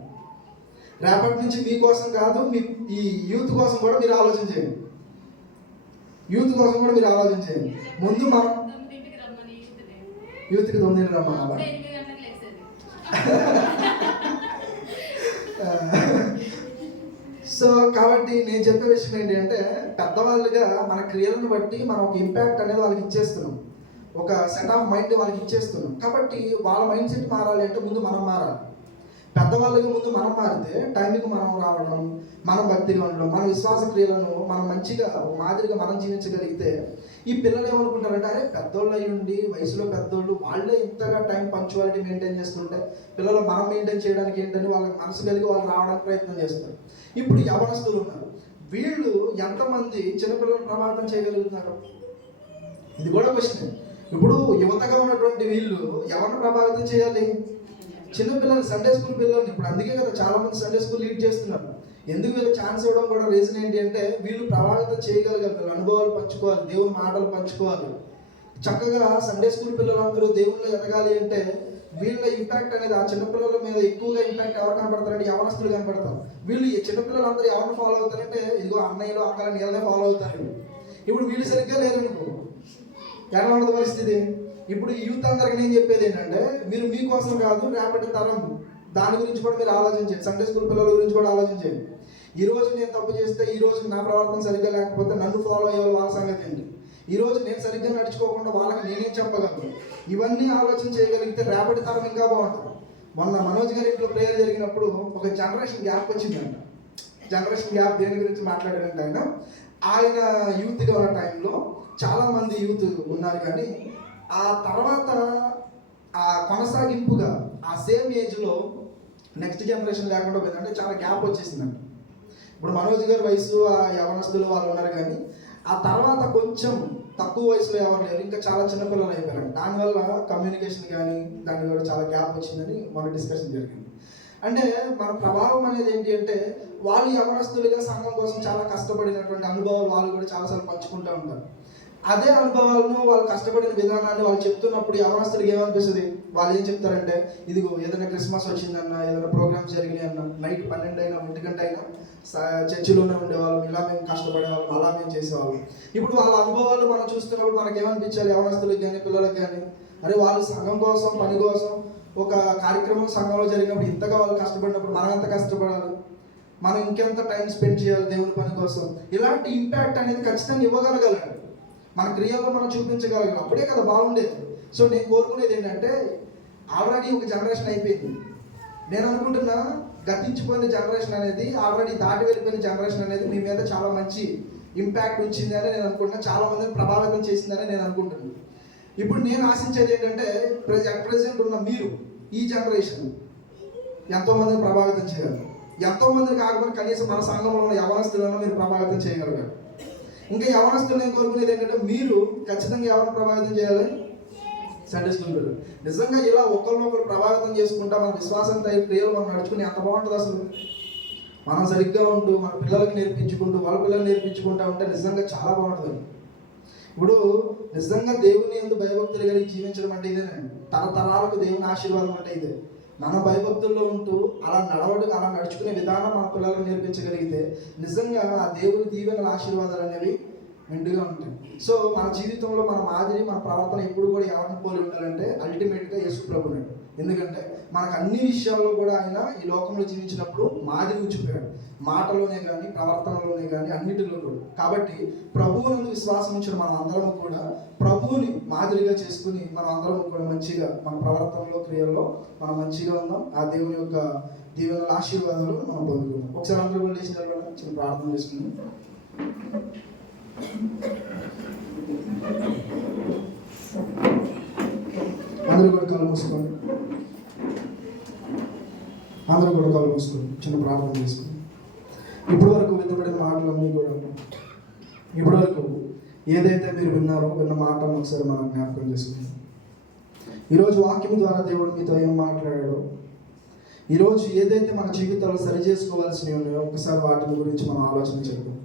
రేపటి నుంచి మీకోసం కాదు, మీ ఈ యూత్ కోసం కూడా మీరు ఆలోచన చేయండి. ముందు మనం యూత్కి 9ంటికి రమ్మన్నావా? సో కాబట్టి నేను చెప్పే విషయం ఏంటి అంటే, పెద్దవాళ్ళుగా మన క్రియలను బట్టి మనం ఒక ఇంపాక్ట్ అనేది వాళ్ళకి ఇచ్చేస్తున్నాం, ఒక సెట్ ఆఫ్ మైండ్ వాళ్ళకి ఇచ్చేస్తున్నాం. కాబట్టి వాళ్ళ మైండ్ సెట్ మారాలి అంటే ముందు మనం మారాలి. పెద్దవాళ్ళకి ముందు మనం మారితే టైంకి మనం రావడం, మనం భక్తిగా ఉండడం, మన విశ్వాస క్రియలను మనం మంచిగా ఒక మాదిరిగా మనం జీవించగలిగితే ఈ పిల్లలు ఏమనుకుంటారంటే, అరే పెద్దోళ్ళు అయి ఉండి వయసులో పెద్దోళ్ళు వాళ్ళే ఇంతగా టైం పంక్చువాలిటీ మెయింటైన్ చేస్తుంటే పిల్లలు మనం మెయింటైన్ చేయడానికి ఏంటని వాళ్ళకి మనసు కలిగి వాళ్ళు రావడానికి ప్రయత్నం చేస్తారు. ఇప్పుడు యవనస్తులు ఉన్నారు, వీళ్ళు ఎంతమంది చిన్నపిల్లలు ప్రభావితం చేయగలుగుతున్నారు? ఇది కూడా క్వశ్చన్. ఇప్పుడు యువతగా ఉన్నటువంటి వీళ్ళు ఎవరిని ప్రభావితం చేయాలి? చిన్నపిల్లలు, సండే స్కూల్ పిల్లల్ని. ఇప్పుడు అందుకే కదా చాలా మంది సండే స్కూల్ లీడ్ చేస్తున్నారు. ఎందుకు వీళ్ళకి ఛాన్స్ ఇవ్వడం కూడా రీజన్ ఏంటి అంటే, వీళ్ళు ప్రభావితం చేయగలగాలి, వీళ్ళ అనుభవాలు పంచుకోవాలి, దేవుని మాటలు పంచుకోవాలి. చక్కగా సండే స్కూల్ పిల్లలందరూ దేవుళ్ళు ఎదగాలి అంటే వీళ్ళ ఇంపాక్ట్ అనేది ఆ చిన్నపిల్లల మీద ఎక్కువగా ఇంపాక్ట్ ఎవరు కనపడతారంటే యవనస్తులు కనపడతారు. వీళ్ళు ఈ చిన్నపిల్లలందరూ ఎవరిని ఫాలో అవుతారంటే, ఇదిగో అన్నయ్యలు అక్కలని వీళ్ళనే ఫాలో అవుతారు. ఇప్పుడు వీళ్ళు సరిగ్గా లేరనుకో ఎలా ఉండదు పరిస్థితి? ఇప్పుడు యూత్ అందరికి నేను చెప్పేది ఏంటంటే, మీరు మీకోసం కాదు, రేపటి తరం దాని గురించి కూడా మీరు ఆలోచించండి. సండే స్కూల్ పిల్లల గురించి కూడా ఆలోచించండి. ఈ రోజు నేను తప్పు చేస్తే, ఈ రోజు నా ప్రవర్తన సరిగ్గా లేకపోతే నన్ను ఫాలో అయ్యే వాళ్ళ సంగతి ఏంటి? ఈ రోజు నేను సరిగ్గా నడుచుకోకుండా వాళ్ళకి నేనేం చెప్పగలను? ఇవన్నీ ఆలోచన చేయగలిగితే రేపటి తరం ఇంకా బాగుంటుంది. మొన్న మనోజ్ గారి ఇంట్లో ప్రేయర్ జరిగినప్పుడు ఒక జనరేషన్ గ్యాప్ వచ్చిందంట. జనరేషన్ గ్యాప్ దేని గురించి మాట్లాడారంటే, ఆయన యూత్గా ఉన్న టైంలో చాలామంది యూత్ ఉన్నారు, కానీ ఆ తర్వాత ఆ కొనసాగింపుగా ఆ సేమ్ ఏజ్లో నెక్స్ట్ జనరేషన్ లేకుండా పోయింది. అంటే చాలా గ్యాప్ వచ్చేసిందంట. ఇప్పుడు మనోజ్ గారి వయసు ఆ యవనస్తులు వాళ్ళు ఉన్నారు, కానీ ఆ తర్వాత కొంచెం తక్కువ వయసులో ఎవరు లేరు, ఇంకా చాలా చిన్నపిల్లలు అయిపోయారు. దానివల్ల కమ్యూనికేషన్ కానీ దాని కూడా చాలా గ్యాప్ వచ్చిందని మన డిస్కషన్ జరిగింది. అంటే మన ప్రభావం అనేది ఏంటి అంటే, వాళ్ళు యవనస్తులుగా సంఘం కోసం చాలా కష్టపడినటువంటి అనుభవాలు వాళ్ళు కూడా చాలాసార్లు పంచుకుంటూ ఉంటారు. అదే అనుభవాలను, వాళ్ళు కష్టపడిన విధానాన్ని వాళ్ళు చెప్తున్నప్పుడు యవనస్తులకి ఏమనిపిస్తుంది? వాళ్ళు ఏం చెప్తారంటే, ఇదిగో ఏదైనా క్రిస్మస్ వచ్చిందన్నా, ఏదైనా ప్రోగ్రామ్స్ జరిగినాయి అన్నా, నైట్ 12 అయినా 1 గంట అయినా చర్చిలోనే ఉండేవాళ్ళం, ఇలా మేము కష్టపడేవాళ్ళం, అలా మేము చేసేవాళ్ళం. ఇప్పుడు వాళ్ళ అనుభవాలు మనం చూస్తున్నప్పుడు మనకి ఏమనిపించాలి? యవనస్తులకు కానీ పిల్లలకు కానీ, అరే వాళ్ళు సంఘం కోసం, పని కోసం ఒక కార్యక్రమం సంఘంలో జరిగినప్పుడు ఇంతగా వాళ్ళు కష్టపడినప్పుడు మనం ఎంత కష్టపడాలి, మనం ఇంకెంత టైం స్పెండ్ చేయాలి దేవుని పని కోసం. ఇలాంటి ఇంపాక్ట్ అనేది ఖచ్చితంగా ఇవ్వగలగాలి, మన క్రియల్లో మనం చూపించగలగాలి. అప్పుడే కదా బాగుండేది. సో నేను కోరుకునేది ఏంటంటే, ఆల్రెడీ ఒక జనరేషన్ అయిపోయింది. నేను అనుకుంటున్నా గతించిపోయిన జనరేషన్ అనేది, ఆల్రెడీ దాటి వెళ్ళిపోయిన జనరేషన్ అనేది మీ మీద చాలా మంచి ఇంపాక్ట్ ఉంచిందని నేను అనుకుంటున్నా, చాలా మందిని ప్రభావితం చేసిందని నేను అనుకుంటున్నాను. ఇప్పుడు నేను ఆశించేది ఏంటంటే, ప్రెజెంట్ ఉన్న మీరు ఈ జనరేషన్ ఎంతోమందిని ప్రభావితం చేయాలి. ఎంతోమందిని కాకపోతే కనీసం మన సంఘంలో ఉన్న యవనస్తులను మీరు ప్రభావితం చేయగలగాలి. ఇంకా యవనస్తులు నేను కోరుకునేది ఏంటంటే, మీరు ఖచ్చితంగా ఎవరిని ప్రభావితం చేయాలి? సండే స్కూల్ పిల్లలు. నిజంగా ఇలా ఒకరినొకరు ప్రభావితం చేసుకుంటా మన విశ్వాసంతో క్రియలు మనం నడుచుకుని ఎంత బాగుంటుంది అసలు. మనం సరిగ్గా ఉంటూ మన పిల్లలకి నేర్పించుకుంటూ వాళ్ళ పిల్లలు నేర్పించుకుంటా ఉంటే నిజంగా చాలా బాగుంటుంది. ఇప్పుడు నిజంగా దేవుని యందు భయభక్తులు కలిగి జీవించడం అంటే ఇదేనండి. తరతరాలకు దేవుని ఆశీర్వాదం అంటే ఇదే. మన భయభక్తుల్లో ఉంటూ అలా నడుచుకునే విధానం మన పిల్లలకు నేర్పించగలిగితే నిజంగా ఆ దేవుని దీవెనల ఆశీర్వాదాలు అనేవి మెండుగా ఉంటాయి. సో మన జీవితంలో మన మాదిరి, మన ప్రవర్తన ఎప్పుడు కూడా ఎవరిని పోలి ఉండాలంటే అల్టిమేట్గా యేసు ప్రభునే. ఎందుకంటే మనకు అన్ని విషయాల్లో కూడా ఆయన ఈ లోకంలో జీవించినప్పుడు మాదిరి ఉంచిపోయాడు, మాటలోనే కానీ ప్రవర్తనలోనే కానీ అన్నిటిలో కూడా. కాబట్టి ప్రభువునందు విశ్వాసం ఉంచిన మనం అందరము కూడా ప్రభువుని మాదిరిగా చేసుకుని మనం అందరం కూడా మంచిగా మన ప్రవర్తనలో క్రియల్లో మనం మంచిగా ఉందాం. ఆ దేవుని యొక్క దీవెనల ఆశీర్వాదాలు మనం పొందుకుందాం. ఒకసారి అందరూ కూడా లేచిన తర్వాత చిన్న ప్రార్థన చేసుకుందాం. అందరూ కూడా కళ్ళు మూసుకోండి. అందరూ కూడా కళ్ళు మూసుకోండి. చిన్న ప్రార్థన చేసుకోండి. ఇప్పటి వరకు వినబడిన మాటలన్నీ కూడా, ఇప్పటి వరకు ఏదైతే మీరు విన్నారో విన్న మాటలను ఒకసారి మనం జ్ఞాపకం చేసుకుందాం. ఈరోజు వాక్యం ద్వారా దేవుడు మీతో ఏం మాట్లాడాడో, ఈరోజు ఏదైతే మన జీవితాల్లో సరి చేసుకోవాల్సినవి ఉన్నాయో ఒకసారి వాటి గురించి మనం ఆలోచన చేద్దాం.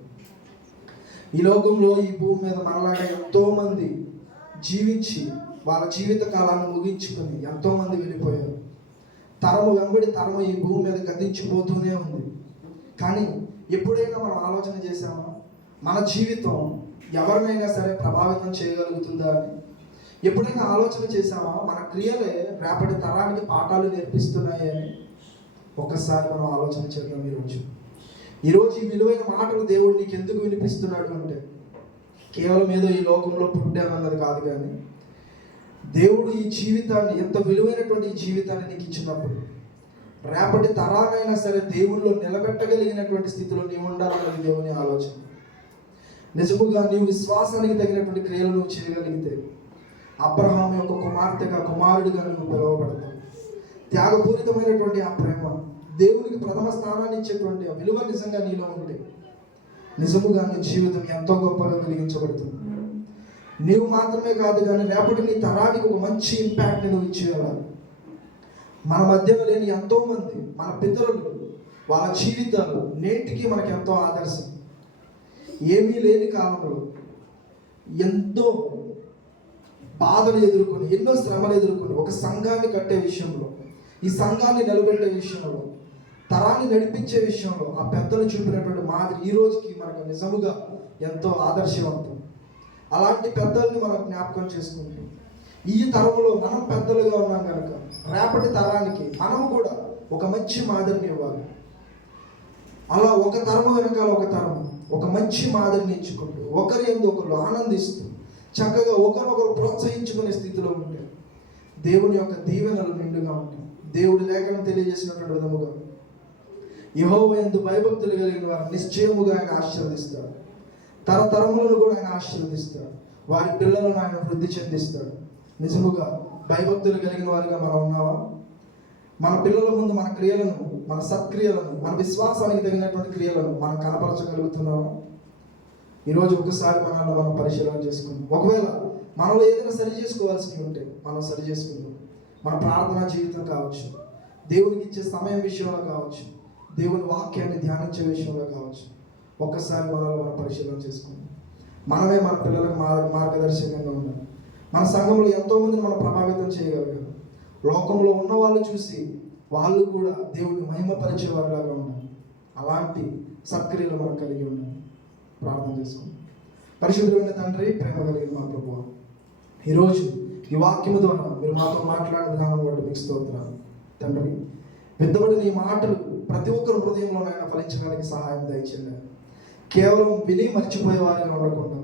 ఈ లోకంలో ఈ భూమి మీద మనలాగా ఎంతోమంది జీవించి వాళ్ళ జీవిత కాలాన్ని ముగించుకొని ఎంతోమంది వెళ్ళిపోయారు. తరము వెంబడి తరము ఈ భూమి మీద గతించిపోతూనే ఉంది. కానీ ఎప్పుడైనా మనం ఆలోచన చేసామా మన జీవితం ఎవరినైనా సరే ప్రభావితం చేయగలుగుతుందా అని? ఎప్పుడైనా ఆలోచన చేసావా మన క్రియలే రేపటి తరానికి పాఠాలు నేర్పిస్తున్నాయి అని? ఒక్కసారి మనం ఆలోచన చేద్దాం. ఈరోజు ఈ విలువైన మాటలు దేవుడు నీకు ఎందుకు వినిపిస్తున్నాడు అంటే కేవలం ఏదో ఈ లోకంలో పుట్టామన్నది కాదు, కానీ దేవుడు ఈ జీవితాన్ని, ఎంత విలువైనటువంటి ఈ జీవితాన్ని నీకు ఇచ్చినప్పుడు రేపటి తరానైనా సరే దేవుళ్ళో నిలబెట్టగలిగినటువంటి స్థితిలో నీవు ఉండాలన్నది దేవుని ఆలోచన. నిజముగా నీవు విశ్వాసానికి తగినటువంటి క్రియలు నువ్వు చేయగలిగితే అబ్రహాం యొక్క కుమార్తెగా, కుమారుడిగా నువ్వు పిలువబడతావు. త్యాగపూరితమైనటువంటి ఆ ప్రేమ, దేవునికి ప్రథమ స్థానాన్ని ఇచ్చేటువంటి ఆ విలువ నిజంగా నీలో ఉంటే నిజముగా నీ జీవితం ఎంతో గొప్పగా వెలిగించబడుతుంది. నీవు మాత్రమే కాదు కానీ రేపటి నీ తరానికి ఒక మంచి ఇంపాక్ట్ నువ్వు ఇచ్చేయాలి. మన మధ్యలో లేని ఎంతో మంది మన పితరులు, వాళ్ళ జీవితాలు నేటికి మనకు ఎంతో ఆదర్శం. ఏమీ లేని కాలంలో ఎంతో బాధలు ఎదుర్కొని, ఎన్నో శ్రమలు ఎదుర్కొని ఒక సంఘాన్ని కట్టే విషయంలో, ఈ సంఘాన్ని నిలబెట్టే విషయంలో, తరాన్ని నడిపించే విషయంలో ఆ పెద్దలు చూపినటువంటి మాదిరి ఈ రోజుకి మనకు నిజముగా ఎంతో ఆదర్శవంతం. అలాంటి పెద్దల్ని మనం జ్ఞాపకం చేసుకుంటాం. ఈ తరంలో మనం పెద్దలుగా ఉన్నాం కనుక రేపటి తరానికి మనము కూడా ఒక మంచి మాదిరిని ఇవ్వాలి. అలా ఒక తరము వెనకాల ఒక తరము ఒక మంచి మాదిరిని ఇచ్చుకుంటూ, ఒకరి యందు ఒకరు ఆనందిస్తూ, చక్కగా ఒకరొకరు ప్రోత్సహించుకునే స్థితిలో ఉంటే దేవుని యొక్క దీవెనలు నిండుగా ఉంటాయి. దేవుడి లేఖనం తెలియజేసినటువంటి విధముగా యెహోవా యందు భయభక్తులు కలిగిన వారు నిశ్చయముగా ఆయన ఆశీర్వదిస్తాడు. తరతరములను కూడా ఆయన ఆశీర్వదిస్తాడు. వారి పిల్లలను ఆయన వృద్ధి చెందిస్తాడు. నిజముగా భయభక్తులు కలిగిన వారిగా మనం ఉన్నావా? మన పిల్లల ముందు మన క్రియలను, మన సత్క్రియలను, మన విశ్వాసానికి తగినటువంటి క్రియలను మనం కనపరచగలుగుతున్నావా? ఈరోజు ఒకసారి మనల్ని మనం పరిశీలన చేసుకుందాం. ఒకవేళ మనలో ఏదైనా సరి చేసుకోవాల్సి ఉంటే మనం సరి చేసుకుందాం. మన ప్రార్థనా జీవితం కావచ్చు, దేవునికి ఇచ్చే సమయం విషయంలో కావచ్చు, దేవుని వాక్యాన్ని ధ్యానించే విషయంలో కావచ్చు, ఒక్కసారి మనల్ని మనం పరిశీలన చేసుకుందాం. మనమే మన పిల్లలకు మార్గదర్శకంగా ఉండాలి. మన సంఘంలో ఎంతోమందిని మనం ప్రభావితం చేయగలిగాం. లోకంలో ఉన్న వాళ్ళు చూసి వాళ్ళు కూడా దేవుడిని మహిమపరిచే వారిలాగా ఉండాలి. అలాంటి సత్క్రియలు మనం కలిగి ఉండాలి. ప్రార్థన చేసుకుందాం. పరిశుద్ధమైన తండ్రి, ప్రేమ కలిగిన మా ప్రభువా, ఈరోజు ఈ వాక్యము ద్వారా మీరు మాతో మాట్లాడిన విధానం బట్టి మీకు స్తోత్రాలు తండ్రి. పెద్దబడిన ఈ మాటలు ప్రతి ఒక్కరి హృదయంలో నాయన ఫలించడానికి సహాయం దయచేయండి. కేవలం విని మర్చిపోయే వారిగా ఉండకుండా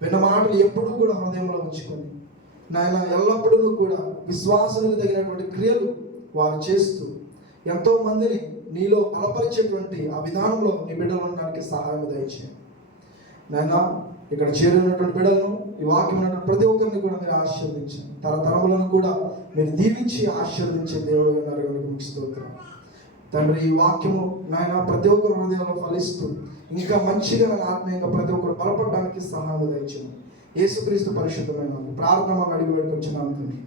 విన్న మాటలు ఎప్పుడూ కూడా హృదయంలో ఉంచుకొని నాయన ఎల్లప్పుడూ కూడా విశ్వాసానికి తగినటువంటి క్రియలు వారు చేస్తూ ఎంతో మందిని నీలో బలపరిచేటువంటి ఆ విధానంలో నీ బిడ్డలు ఉండడానికి సహాయం దయచేయండి నాయన. ఇక్కడ చేరినటువంటి బిడ్డలను, ఈ వాక్యం ఉన్నటువంటి ప్రతి ఒక్కరిని కూడా మీరు ఆశీర్వదించండి. తరతరములను కూడా మీరు దీవించి ఆశీర్వదించే దేవుడు ఉన్నారు కనుక మీకు స్తోత్రం తండ్రి. ఈ వాక్యము నాయన ప్రతి ఒక్కరు హృదయంలో ఫలిస్తూ ఇంకా మంచిగా ఆత్మీయంగా ప్రతి ఒక్కరు బలపడడానికి సహాయం దయచేయండి. యేసుక్రీస్తు పరిశుద్ధమైన ప్రార్థన అడిగి పెట్టుకొచ్చున్నాను తండ్రి.